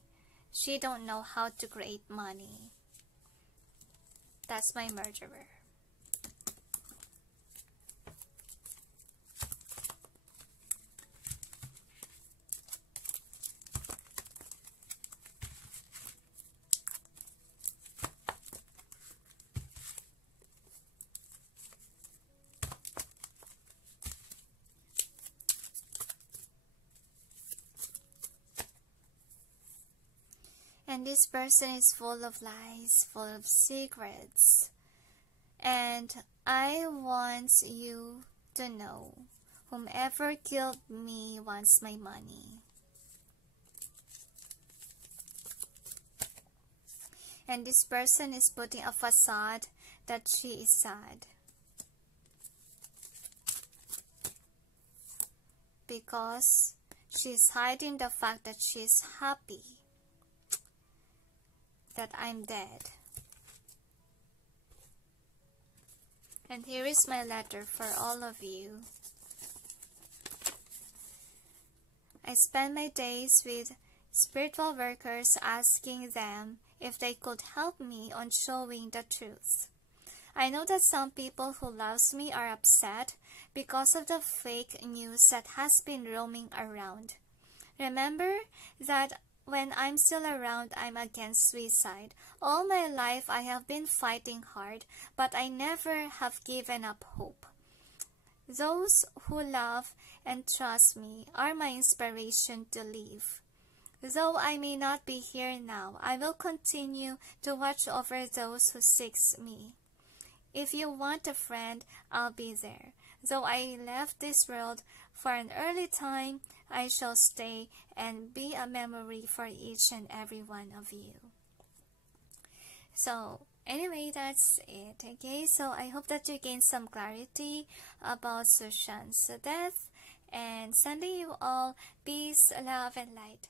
she don't know how to create money. That's my murderer. And this person is full of lies, full of secrets. And I want you to know, whomever killed me wants my money. And this person is putting a facade that she is sad, because she's hiding the fact that she's happy that I'm dead. And here is my letter for all of you. I spend my days with spiritual workers, asking them if they could help me on showing the truth. I know that some people who loves me are upset because of the fake news that has been roaming around. Remember that when I'm still around, I'm against suicide. All my life I have been fighting hard, but I never have given up hope. Those who love and trust me are my inspiration to live. Though I may not be here now, I will continue to watch over those who seek me. If you want a friend, I'll be there. Though I left this world for an early time, I shall stay and be a memory for each and every one of you. So, anyway, that's it. Okay, so I hope that you gain some clarity about Sushant's death, and sending you all peace, love, and light.